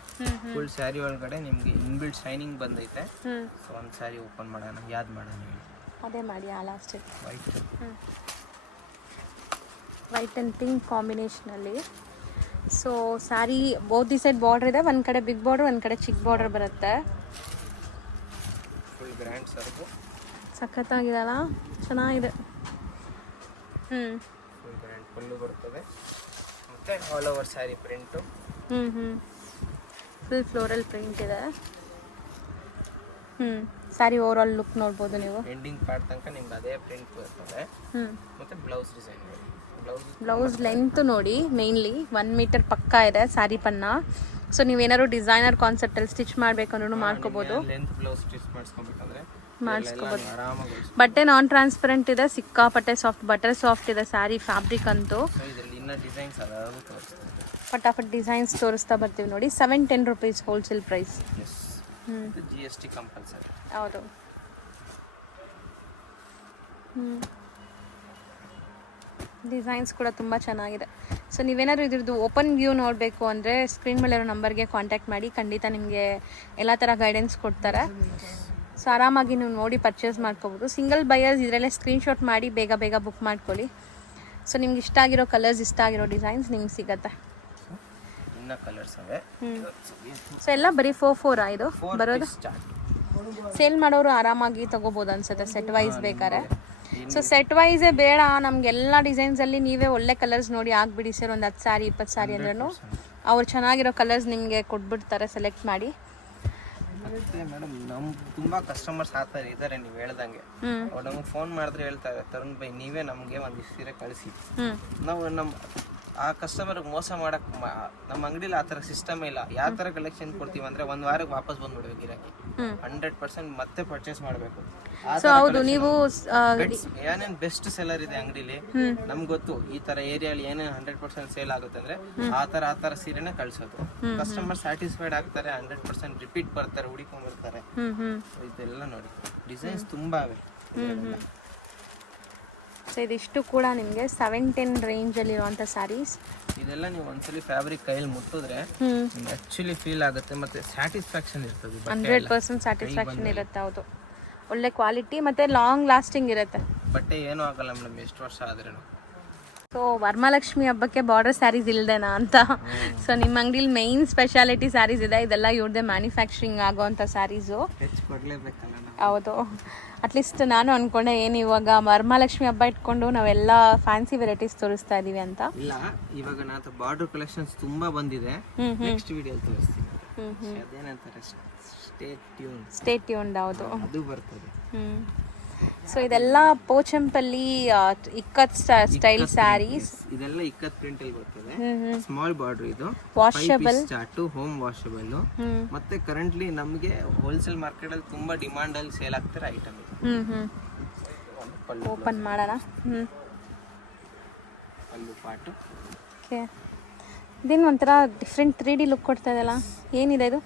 ಫುಲ್ ಸ್ಯಾರಿ ಒಳಗಡೆ ನಿಮ್ಗೆ ಇನ್ಬಿಲ್ಟ್ ಶೈನಿಂಗ್ ಬಂದೈತೆ. ಸೊ ಒಂದು ಸ್ಯಾರಿ ಓಪನ್ ಮಾಡೋಣ, ಯಾವ್ದು ಮಾಡೋಣ ಹೇಳಿ? ಅದೇ ಮಾಡಿ, ಆ last white. White and pink ಕಾಂಬಿನೇಷನಲ್ಲಿ. So saree both the side border ಇದೆ, ಒಂದು ಕಡೆ ಬಿಗ್ ಬಾರ್ಡರ್, ಒಂದು ಕಡೆ ಚಿಕ್ಕ ಬಾರ್ಡರ್ ಬರುತ್ತೆ. ಫುಲ್ ಗ್ರ್ಯಾಂಡ್ ಸರ್ಗು ಸಖತ್ತಾಗಿದೆಲ್ಲ, ಚೆನ್ನಾಗಿದೆ. ಫುಲ್ ಗ್ರ್ಯಾಂಡ್ ಪಲ್ಲು ಬರ್ತದೆ, ಮತ್ತೆ all over sari print. Full floral print ಇದೆ. ಸ್ಯಾರಿ ಓವರ್ ಆಲ್ ಲುಕ್ ನೋಡ್ಬೋದು ನೀವು. ಎಂಡಿಂಗ್ ಪಾರ್ಟ್ ತನಕ ನಿಮ್ಗೆ ಅದೇ ಪ್ರಿಂಟ್ ಬರ್ತದೆ. ಮತ್ತೆ ಬ್ಲೌಸ್ ಡಿಸೈನ್, ಬ್ಲೌಸ್ ಲೆಂತ್ ನೋಡಿ, ಮೇನ್ಲಿ 1 ಮೀಟರ್ ಪಕ್ಕ ಇದೆ ಸ್ಯಾರಿ ಪನ್ನ. ಸೊ ನೀವೇನಾದ್ರು ಡಿಸೈನರ್ ಕಾನ್ಸೆಪ್ಟ್ ಅಲ್ಲಿ ಸ್ಟಿಚ್ ಮಾಡ್ಬೇಕು ಅಂದ್ರೂ ಮಾಡ್ಕೋಬಹುದು. ಲೆಂತ್ ಬ್ಲೌಸ್ ಸ್ಟಿಚ್ ಮಾಡಿಸ್ಕೊಬೇಕಂದ್ರೆ ಮಾಡಿಸ್ಕೋಬಹುದು. ಬಟ್ಟೆ ನಾನ್ ಟ್ರಾನ್ಸ್ಪರೆಂಟ್ ಇದೆ, ಸಿಕ್ಕಾಪಟ್ಟೆ ಸಾಫ್ಟ್, ಬಟರ್ ಸಾಫ್ಟ್ ಇದೆ ಸ್ಯಾರಿ ಫ್ಯಾಬ್ರಿಕ್ ಅಂತೂ. ಇದರಲ್ಲಿ ಇನ್ನ ಡಿಸೈನ್ಸ್ ಅದಾವು ತೋರಿಸ್ತೀನಿ. ಫಟಾಫಟ್ ಡಿಸೈನ್ಸ್ ತೋರಿಸ್ತಾ ಬರ್ತೀವಿ ನೋಡಿ. 710 rupees wholesale price. GST compulsory. ಹೌದು. ಡಿಸೈನ್ಸ್ ಕೂಡ ತುಂಬ ಚೆನ್ನಾಗಿದೆ. ಸೊ ನೀವೇನಾದ್ರು ಇದ್ರದ್ದು ಓಪನ್ ವ್ಯೂ ನೋಡಬೇಕು ಅಂದರೆ ಸ್ಕ್ರೀನ್ ಮೇಲೆ ಇರೋ ನಂಬರ್ಗೆ ಕಾಂಟ್ಯಾಕ್ಟ್ ಮಾಡಿ, ಖಂಡಿತ ನಿಮಗೆ ಎಲ್ಲ ಥರ ಗೈಡೆನ್ಸ್ ಕೊಡ್ತಾರೆ. ಸೊ ಆರಾಮಾಗಿ ನೀವು ನೋಡಿ ಪರ್ಚೇಸ್ ಮಾಡ್ಕೋಬೋದು. ಸಿಂಗಲ್ ಬಯರ್ಸ್ ಇದರಲ್ಲೇ ಸ್ಕ್ರೀನ್ಶಾಟ್ ಮಾಡಿ ಬೇಗ ಬೇಗ ಬುಕ್ ಮಾಡ್ಕೊಳ್ಳಿ. ಸೊ ನಿಮ್ಗೆ ಇಷ್ಟ ಆಗಿರೋ ಕಲರ್ಸ್, ಇಷ್ಟ ಆಗಿರೋ ಡಿಸೈನ್ಸ್ ನಿಮ್ಗೆ ಸಿಗತ್ತೆ. ಇನ್ನ ಕಲರ್ಸ್ ಅವೆ. ಸೊ ಎಲ್ಲ ಬರೀ 4 ಇದು ಬರೋದು. ಸೇಲ್ ಮಾಡೋರು ಆರಾಮಾಗಿ ತಗೋಬೋದು ಅನ್ಸುತ್ತೆ ಸೆಟ್ ವೈಸ್ ಬೇಕಾದ್ರೆ. ಸೊ ಸೆಟ್ ವೈಸೇ ಬೇಡ, ನಮಗೆಲ್ಲ ಡಿಸೈನ್ಸಲ್ಲಿ ನೀವೇ ಒಳ್ಳೆ ಕಲರ್ಸ್ ನೋಡಿ ಆಗಿಬಿಡಿ ಸರ್. ಒಂದು 10 ಸಾರಿ 20 ಸಾರಿ ಅಂದ್ರೂ ಅವ್ರು ಚೆನ್ನಾಗಿರೋ ಕಲರ್ಸ್ ನಿಮಗೆ ಕೊಟ್ಬಿಡ್ತಾರೆ ಸೆಲೆಕ್ಟ್ ಮಾಡಿ. ಮತ್ತೆ ಮೇಡಮ್ ನಮ್ಗೆ ತುಂಬಾ ಕಸ್ಟಮರ್ಸ್ ಆ ಥರ ಇದ್ದಾರೆ, ನೀವು ಹೇಳ್ದಂಗೆ. ಅವ್ರು ನಮ್ಗೆ ಫೋನ್ ಮಾಡಿದ್ರೆ ಹೇಳ್ತಾರೆ, ತರುಣ್ ಬೈ ನೀವೇ ನಮಗೆ ಒಂದು ಸೀರೆ ಕಳಿಸಿ. ನಾವು ಆ ಕಸ್ಟಮರ್ಗೆ ಮೋಸ ಮಾಡಕ್ ನಮ್ಮ ಅಂಗಡಿಲಿ ಆ ಥರ ಸಿಸ್ಟಮ್ ಇಲ್ಲ. ಯಾವ ಥರ ಕಲೆಕ್ಷನ್ ಕೊಡ್ತೀವಿ ಅಂದ್ರೆ 1 ವಾರಕ್ಕೆ ವಾಪಸ್ ಬಂದ್ಬಿಡ್ಬೇಕು ಗಿರಾಕಿ. 100% ಮತ್ತೆ ಪರ್ಚೇಸ್ ಮಾಡಬೇಕು. ಸೊ ಹೌದು, ನೀವು ಏನೇನು ಬೆಸ್ಟ್ ಸೆಲ್ಲರ್ ಇದೆ ಅಂಗಡಿಲಿ ನಮ್ಗೆ ಗೊತ್ತು. ಈ ತರ ಏರಿಯಾಲಿ ಏನೇನು 100% ಸೇಲ್ ಆಗುತ್ತೆ ಅಂದ್ರೆ ಆ ತರ ಸೀರೆನ ಕಳ್ಸೋದು. ಕಸ್ಟಮರ್ ಸ್ಯಾಟಿಸ್ಫೈಡ್ ಆಗ್ತಾರೆ, 100% ರಿಪೀಟ್ ಬರ್ತಾರೆ, ಹುಡಿಕೊಂಡ್ ಬರ್ತಾರೆ. ಇದೆಲ್ಲ ನೋಡಿ ಡಿಸೈನ್ಸ್ ತುಂಬಾ ಇವೆ. ಸೊ ಇದಿಷ್ಟು ಕೂಡ ನಿಮಗೆ 710 ರೇಂಜಲ್ಲಿ ಇರುವಂಥ ಸ್ಯಾರೀಸ್. ಇದೆಲ್ಲ ನೀವು ಒಂದ್ಸಲಿ ಫ್ಯಾಬ್ರಿಕ್ ಕೈಯಲ್ಲಿ ಮುಟ್ಟಿದ್ರೆ ನಿಮ್ಗೆ ಆಕ್ಚುಲಿ ಫೀಲ್ ಆಗುತ್ತೆ, ಮತ್ತೆ ಸ್ಯಾಟಿಸ್ಫ್ಯಾಕ್ಷನ್ ಇರ್ತದೆ. 100% ಸ್ಯಾಟಿಸ್ಫ್ಯಾಕ್ಷನ್ ಇರುತ್ತೆ. ಹೌದು, ಒಳ್ಳೆ ಕ್ವಾಲಿಟಿ ಮತ್ತೆ ಲಾಂಗ್ ಲಾಸ್ಟಿಂಗ್ ಇರುತ್ತೆ. ಬಟ್ಟೆ ಏನೂ ಆಗಲ್ಲ ಮೇಡಮ್, ಎಷ್ಟು ವರ್ಷ ಆದ್ರೂ. ಸೊ ವರಮಹಾಲಕ್ಷ್ಮಿ ಹಬ್ಬಕ್ಕೆ ಬಾರ್ಡರ್ ಸ್ಯಾರೀಸ್ ಇಲ್ದೇನಾ ಅಂತ. ಸೊ ನಿಮ್ಮ ಅಂಗಡಿಲಿ ಮೈನ್ ಸ್ಪೆಷಾಲಿಟಿ ಸ್ಯಾರೀಸ್ ಇದೆ, ಇದೆಲ್ಲ ಇವ್ರದ್ದೇ ಮ್ಯಾನುಫ್ಯಾಕ್ಚರಿಂಗ್ ಆಗೋವಂಥ ಸ್ಯಾರೀಸು. ಹೌದು, ಅಟ್ಲೀಸ್ಟ್ ನಾನು ಅನ್ಕೊಂಡೆ ಏನು ಇವಾಗ ವರಮಹಾಲಕ್ಷ್ಮಿ ಹಬ್ಬ ಇಟ್ಕೊಂಡು ನಾವೆಲ್ಲ ಫ್ಯಾನ್ಸಿ ವೆರೈಟೀಸ್ ತೋರಿಸ್ತಾ ಇದೀವಿ ಅಂತ. ಇಲ್ಲ, ಇವಾಗ ನಾನು ಬಾರ್ಡರ್ ಕಲೆಕ್ಷನ್ಸ್ ತುಂಬಾ ಬಂದಿದೆ, ನೆಕ್ಸ್ಟ್ ವಿಡಿಯೋ ತೋರಿಸ್ತೀನಿ. ಅದೇನಂತಾರೆ, ಸ್ಟೇ ಟ್ಯೂನ್ಡ್. ಹೌದು, ಅದು ಬರ್ತದೆ. ಸೊ ಇದೆಲ್ಲ ಪೋಚಂಪಲ್ಲಿ ಇಕ್ಕತ್ ಸ್ಟೈಲ್ ಸ್ಯಾರೀಸ್. ಇದೆಲ್ಲ ಇಕ್ಕತ್ ಪ್ರಿಂಟ್ ಅಲ್ಲಿ ಬರ್ತದೆ. ಸ್ಮಾಲ್ ಬಾರ್ಡರ್, ಇದು ವಾಷಬಲ್ ಚಾರ್ಟ್, ಹೋಮ್ ವಾಷಬಲ್. ಮತ್ತೆ ಕರೆಂಟ್ಲಿ ನಮಗೆ ಹೋಲ್ಸೇಲ್ ಮಾರ್ಕೆಟ್ ಅಲ್ಲಿ ತುಂಬಾ ಡಿಮಾಂಡ್ ಅಲ್ಲಿ ಸೇಲ್ ಆಗ್ತಿರೋ ಐಟಮ್ ಇದು. ಓಪನ್ ಮಾಡೋಣ. ಪಲ್ಲು ಪಾರ್ಟ್. ಓಕೆ, ಇದೇನು ಒಂಥರ ಡಿಫ್ರೆಂಟ್ 3D ಲುಕ್ ಕೊಡ್ತಾ ಇದೆಯಲ್ಲ, ಏನಿದೆ ಇದು?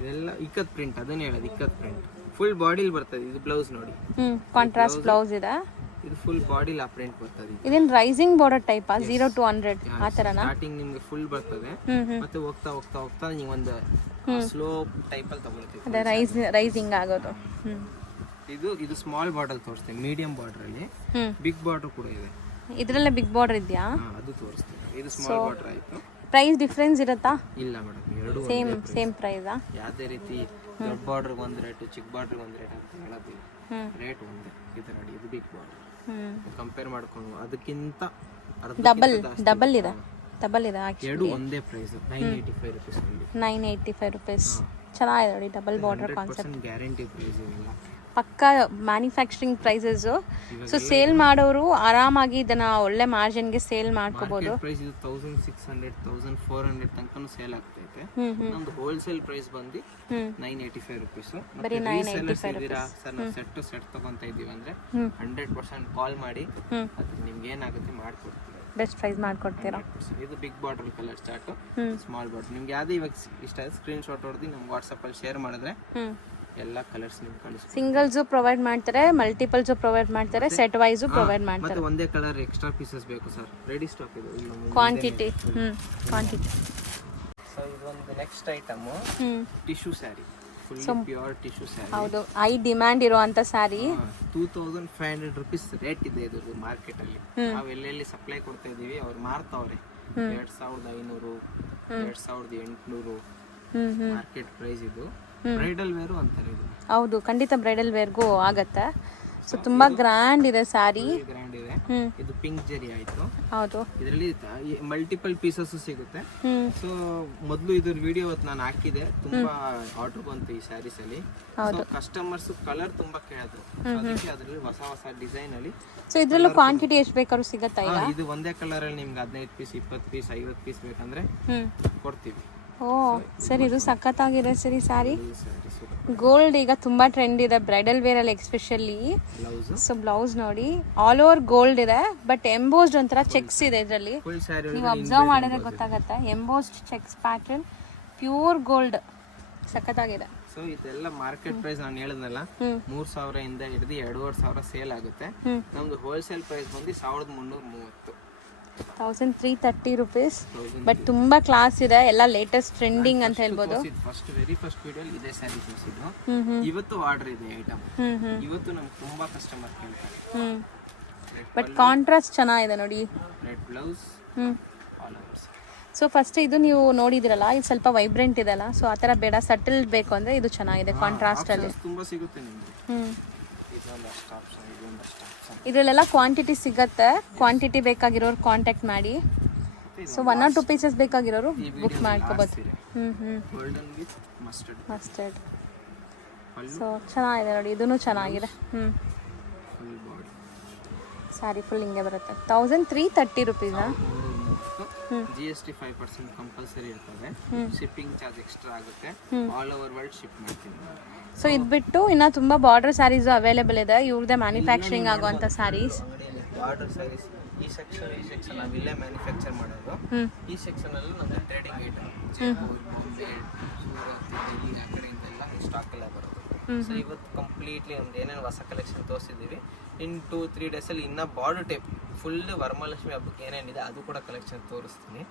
ಇದೆಲ್ಲ ಇಕ್ಕತ್ ಪ್ರಿಂಟ್, ಅದನ್ನೇ ಹೇಳೋದು, ಇಕ್ಕತ್ ಪ್ರಿಂಟ್. ಫುಲ್ ಬಾಡಿಲಿ ಬರ್ತದೆ. ಇದು ಬ್ಲೌಸ್ ನೋಡಿ, ಕಾಂಟ್ರಾಸ್ಟ್ ಬ್ಲೌಸ್ ಇದೆ. ಇದು ಫುಲ್ ಬಾಡಿಲಿ ಆ ಪ್ರಿಂಟ್ ಬರ್ತದೆ. ಇದೇನ್ ರೈಸಿಂಗ್ ಬಾರ್ಡರ್ ಟೈಪ್ 0 to 100 ಆ ತರನಾ? ಸ್ಟಾರ್ಟಿಂಗ್ ನಿಮಗೆ ಫುಲ್ ಬರ್ತದೆ, ಮತ್ತೆ ಹೋಗ್ತಾ ಹೋಗ್ತಾ ಹೋಗ್ತಾ ನೀವು ಒಂದು ಸ್ಲೋ ಟೈಪ್ ಅಲ್ಲಿ ತಗೊಳ್ತೀವಿ. ಅದೇ ರೈಸಿಂಗ್ ಆಗೋದು. ಇದು ಸ್ಮಾಲ್ ಬಾರ್ಡರ್ ತೋರಿಸ್ತೀನಿ, ಮೀಡಿಯಂ ಬಾರ್ಡರ್ ಅಲ್ಲಿ. ಬಿಗ್ ಬಾರ್ಡರ್ ಕೂಡ ಇದೆ. ಇದರಲ್ಲೇ ಬಿಗ್ ಬಾರ್ಡರ್ ಇದೆಯಾ? ಅದು ತೋರಿಸ್ತೀನಿ. ಇದು ಸ್ಮಾಲ್ ಬಾರ್ಡರ್ ಆಯ್ತು. ಪ್ರೈಸ್ ಡಿಫರೆನ್ಸ್ ಇರುತ್ತಾ? ಇಲ್ಲ ಮೇಡಮ್, ಎರಡು ಸೇಮ್ ಪ್ರೈಸ್. ಯಾವುದೇ ರೀತಿ ದೊಡ್ಡ ಬಾರ್ಡರ್ ಒಂದು ರೇಟ್, ಚಿಕ್ಕ ಬಾರ್ಡರ್ ಒಂದು ರೇಟ್ ಅಂತ ಹೇಳೋದಿಲ್ಲ. ರೇಟ್ ಒಂದೇ. ಇದು ನೋಡಿ, ಇದು ಬಿಗ್ ಬಾರ್ಡರ್. ಕಂಪೇರ್ ಮಾಡ್ಕೊಂಡು ಅದಕ್ಕಿಂತ ಡಬಲ್ ಇದೆ ಎರಡು ಒಂದೇ ಪ್ರೈಸ್ 985 ರುಪೀಸ್. 985 ರುಪೀಸ್. ಚೆನ್ನಾಗಿದೆ ನೋಡಿ, double border concept. Guarantee price ಇವೆಲ್ಲ ಪಕ್ಕಾ ಮ್ಯಾನುಫ್ಯಾಕ್ಚರಿಂಗ್ ಪ್ರೈಸಸ್. ಸೊ ಸೇಲ್ ಮಾಡೋರು ಆರಾಮಾಗಿ ಇದನ್ನ ಒಳ್ಳೆ ಮಾರ್ಜಿನ್ಗೆ ಸೇಲ್ ಮಾಡ್ಕೋಬಹುದು. ಪ್ರೈಸ್ ಇದು 1600 1400 ತನಕನೂ ಸೇಲ್ ಆಗ್ತೈತೆ. ನಮ್ದು ಹೋಲ್ಸೇಲ್ ಪ್ರೈಸ್ ಬಂದು 985 ರುಪೀಸ್. ಬರೀ 985 ಸರ್ ನಾವು ಸೆಟ್ ತಗೊಂತ ಇದೀವಿ ಅಂದ್ರೆ 100% ಕಾಲ್ ಮಾಡಿ ಅದು ನಿಮ್ಗೆ ಏನಾಗುತ್ತೆ ಮಾಡ್ಕೊಡ್ತೀವಿ, ಬೆಸ್ಟ್ ಪ್ರೈಸ್ ಮಾಡ್ಕೊಡ್ತೀರಾ. ಇದು big bottle colour chart, small bottle. ನಿಮ್ಗೆ ಯಾವ್ದು ಇವಾಗ ಇಷ್ಟ ಆದ್ರೆ ಸ್ಕ್ರೀನ್ ಶಾಟ್ ಹೊಡೆದು ನಮ್ಗೆ ವಾಟ್ಸಪ್ ಅಲ್ಲಿ ಶೇರ್ ಮಾಡಿದ್ರೆ ಎಲ್ಲ ಕಲರ್ಸ್ ನಿಮ್ಗೆ ಕಳಿಸ್ತೀವಿ. ಸಿಂಗಲ್ಸ್ ಪ್ರೊವೈಡ್ ಮಾಡ್ತಾರೆ, ಮಲ್ಟಿಪಲ್ಸ್ ಪ್ರೊವೈಡ್ ಮಾಡ್ತಾರೆ, ಸೆಟ್ ವೈಸ್ ಪ್ರೊವೈಡ್ ಮಾಡ್ತಾರೆ. ಮತ್ತೆ ಒಂದೇ ಕಲರ್ ಎಕ್ಸ್ಟ್ರಾ ಪೀಸಸ್ ಬೇಕು ಸರ್, ರೆಡಿ ಸ್ಟಾಕ್ ಇದು. Quantity quantity. ಸೊ ಇದು ಒಂದು next item tissue sari, fully pure tissue sari. ಹೌದು, ಹೈ ಡಿಮ್ಯಾಂಡ್ ಇರುವಂತ ಸ್ಯಾರಿ. 2500 ರುಪೀಸ್ ರೇಟ್ ಇದೆ ಇದು ಮಾರ್ಕೆಟ್ ಅಲ್ಲಿ. ನಾವು ಎಲ್ಲೆಲ್ಲಿ ಸಪ್ಲೈ ಕೊಡ್ತಾ ಇದೀವಿ, ಅವ್ರು ಮಾರ್ತಾವ್ರೆ 2500 2800 ಮಾರ್ಕೆಟ್ ಪ್ರೈಸ್. ಇದು ಬ್ರೈಡಲ್ ವೇರು ಅಂತಾರೆ ಇದು. ಹೌದು, ಖಂಡಿತ ಬ್ರೈಡಲ್ ವೇರ್ಗೂ ಆಗತ್ತೆ. ಸೊ ತುಂಬಾ ಗ್ರ್ಯಾಂಡ್ ಇದೆ ಸ್ಯಾರಿ. ಗ್ರ್ಯಾಂಡ್ ಇದೆ. ಇದು ಪಿಂಕ್ ಜರಿ ಆಯ್ತು. ಹೌದು, ಇದರಲ್ಲಿ ಮಲ್ಟಿಪಲ್ ಪೀಸಸ್ ಸಿಗುತ್ತೆ. ಸೊ ಮೊದಲು ಇದ್ರ ವಿಡಿಯೋ ನಾನು ಹಾಕಿದೆ, ತುಂಬಾ ಆರ್ಡರ್ ಬಂತು ಈ ಸ್ಯಾರೀಸ್ ಅಲ್ಲಿ. ಕಸ್ಟಮರ್ಸ್ ಕಲರ್ ತುಂಬಾ ಕೇಳಿದ್ರು, ಅದಕ್ಕೆ ಅದರಲ್ಲಿ ಹೊಸ ಹೊಸ ಡಿಸೈನ್ ಅಲ್ಲಿ. ಸೊ ಇದ್ರಲ್ಲೂ ಕ್ವಾಂಟಿಟಿ ಎಷ್ಟು ಬೇಕಾದ್ರೂ ಸಿಗತ್ತಾ? ಇದು ಒಂದೇ ಕಲರ್ ಅಲ್ಲಿ ನಿಮ್ಗೆ 15 ಪೀಸ್ 20 ಪೀಸ್ 50 ಪೀಸ್ ಬೇಕಂದ್ರೆ ಕೊಡ್ತೀವಿ. ಓ ಸರ್, ಇದು ಸಖತ್ತಾಗಿದೆ ಸರಿ ಸ್ಯಾರಿ. ಗೋಲ್ಡ್ ಈಗ ತುಂಬಾ ಟ್ರೆಂಡ್ ಇದೆ ಬ್ರೈಡಲ್ ವೇರ್ ಅಲ್ಲಿ ಎಸ್ಪೆಷಲಿ. ಸೊ ಬ್ಲೌಸ್ ನೋಡಿ, ಆಲ್ ಓವರ್ ಗೋಲ್ಡ್ ಇದೆ, ಬಟ್ ಎಂಬೋಸ್ಡ್ ಒಂಥರ ಚೆಕ್ಸ್ ಇದೆ ಇದರಲ್ಲಿ. ನೀವು ಅಬ್ಸರ್ವ್ ಮಾಡಿದ್ರೆ ಗೊತ್ತಾಗತ್ತೆ, embossed cheques pattern, pure gold, ಸಖತ್ತಾಗಿದೆ. ಸೊ ಇದೆಲ್ಲ ಮಾರ್ಕೆಟ್ ಪ್ರೈಸ್ ನಾನು ಹೇಳಿದ್ನಲ್ಲ, 3000 ಇಂದ ಹಿಡಿದು 2500 ಸೇಲ್ ಆಗುತ್ತೆ. ನಮ್ದು ಹೋಲ್ಸೇಲ್ ಪ್ರೈಸ್ ಬಂದು 1330, 1330 ರುಪೀಸ್. ಬಟ್ ತುಂಬಾ ಕ್ಲಾಸ್ ಇದೆ, ಎಲ್ಲ ಲೇಟೆಸ್ಟ್ ಟ್ರೆಂಡಿಂಗ್ ಅಂತ ಹೇಳ್ಬೋದು. ವೆರಿ ಫಸ್ಟ್ ವಿಡಿಯೋ ಇದೇ ಸ್ಯಾರಿ ತೋರಿಸಿದ್ದು. ಇವತ್ತು ಆರ್ಡರ್ ಇದೆ ಐಟಮ್, ಇವತ್ತು ನಮ್ಗೆ ತುಂಬಾ ಕಸ್ಟಮರ್ ಕೇಳ್ತಾರೆ. ಬಟ್ ಕಾಂಟ್ರಾಸ್ಟ್ ಚೆನ್ನಾಗಿದೆ ನೋಡಿ, red blouse all over. So first ಇದು ನೀವು ನೋಡಿದಿರಲ್ಲ, ಇದು ಸ್ವಲ್ಪ ವೈಬ್ರೆಂಟ್ ಇದೆಲ್ಲ, ಸೊ ಆ ಥರ ಬೇಡ, ಸಟಲ್ ಬೇಕು ಅಂದರೆ ಇದು ಚೆನ್ನಾಗಿದೆ ಕಾಂಟ್ರಾಸ್ಟ್ ಅಲ್ಲಿ. ತುಂಬಾ ಸಿಗುತ್ತೆ ನಿಮಗೆ. ಇದರಲ್ಲೆಲ್ಲ ಕ್ವಾಂಟಿಟಿ ಸಿಗತ್ತೆ, ಕ್ವಾಂಟಿಟಿ ಬೇಕಾಗಿರೋರು ಕಾಂಟ್ಯಾಕ್ಟ್ ಮಾಡಿ. ಸೊ 1 or 2 ಪೀಸಸ್ ಬೇಕಾಗಿರೋರು ಬುಕ್ ಮಾಡ್ಕೋಬೋದು. ಮಸ್ಟರ್ಡ್. ಸೊ ಚೆನ್ನಾಗಿದೆ ನೋಡಿ, ಇದೂ ಚೆನ್ನಾಗಿದೆ. ಸ್ಯಾರಿ ಫುಲ್ ಹಿಂಗೆ ಬರುತ್ತೆ. 1330 ರುಪೀಸಾ? GST 5% ಕಂಪಲ್ಸರಿ ಇರ್ತದೆ. ಶಿಪ್ಪಿಂಗ್ ಚಾರ್ಜ್ ಎಕ್ಸ್ಟ್ರಾ ಆಗುತ್ತೆ. ಆಲ್ ಓವರ್ ವರ್ಲ್ಡ್ ಶಿಪ್ ಮಾಡ್ತೀನಿ. ಸೊ ಇದು ಬಿಟ್ಟು ಇನ್ನ ತುಂಬಾ ಬಾರ್ಡರ್ ಸ್ಯಾರೀಸ್ ಅವೈಲೇಬಲ್ ಇದೆ, ಇವ್ರದೇ ಮ್ಯಾನುಫ್ಯಾಕ್ಚರಿಂಗ್ ಆಗುವಂತ ಸ್ಯಾರೀಸ್. ಬಾರ್ಡರ್ ಸ್ಯಾರೀಸ್ ಈ ಸೆಕ್ಷನ್ ನಾವು ಇಲ್ಲೇ ಮ್ಯಾನುಫ್ಯಾಕ್ಚರ್ ಮಾಡೋದು. ಈ ಸೆಕ್ಷನ್ ಅಲ್ಲಿ ನಮ್ದು ಟ್ರೇಡಿಂಗ್ ಐಟಮ್, ಜೈಪುರ್, ಬಾಂಬೆ, ಸೂರತ್, ದಿಲ್ಲಿ ಆ ಕಡೆಯಿಂದೆಲ್ಲ ಸ್ಟಾಕ್ ಎಲ್ಲ ಬರೋದು. ಸೊ ಇವತ್ತು ಕಂಪ್ಲೀಟ್ಲಿ ಒಂದು ಏನೇನು ಹೊಸ ಕಲೆಕ್ಷನ್ ತೋರಿಸಿದ್ದೀವಿ. ಇನ್ 2-3 ಡೇಸಲ್ಲಿ ಇನ್ನೂ ಬಾರ್ಡರ್ ಟೈಪ್ ಫುಲ್ ವರಮಹಾಲಕ್ಷ್ಮಿ ಹಬ್ಬಕ್ಕೆ ಏನೇನಿದೆ ಅದು ಕೂಡ ಕಲೆಕ್ಷನ್ ತೋರಿಸ್ತೀನಿ.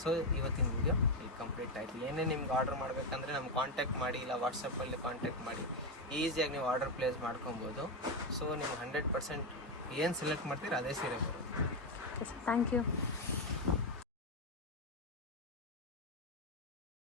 ಸೊ ಇವತ್ತಿನ ವಿಡಿಯೋ ಇಲ್ಲಿ ಕಂಪ್ಲೀಟ್ ಆಯಿತು. ಏನೇ ನಿಮ್ಗೆ ಆರ್ಡರ್ ಮಾಡಬೇಕಂದ್ರೆ ನಮ್ಗೆ ಕಾಂಟ್ಯಾಕ್ಟ್ ಮಾಡಿ, ಇಲ್ಲ ವಾಟ್ಸಪ್ಪಲ್ಲಿ ಕಾಂಟ್ಯಾಕ್ಟ್ ಮಾಡಿ ಈಸಿಯಾಗಿ ನೀವು ಆರ್ಡರ್ ಪ್ಲೇಸ್ ಮಾಡ್ಕೊಬೋದು. ಸೊ ನೀವು 100% ಏನು ಸೆಲೆಕ್ಟ್ ಮಾಡ್ತೀರ ಅದೇ ಸೀರೆ ಬರೋದು. Thank you.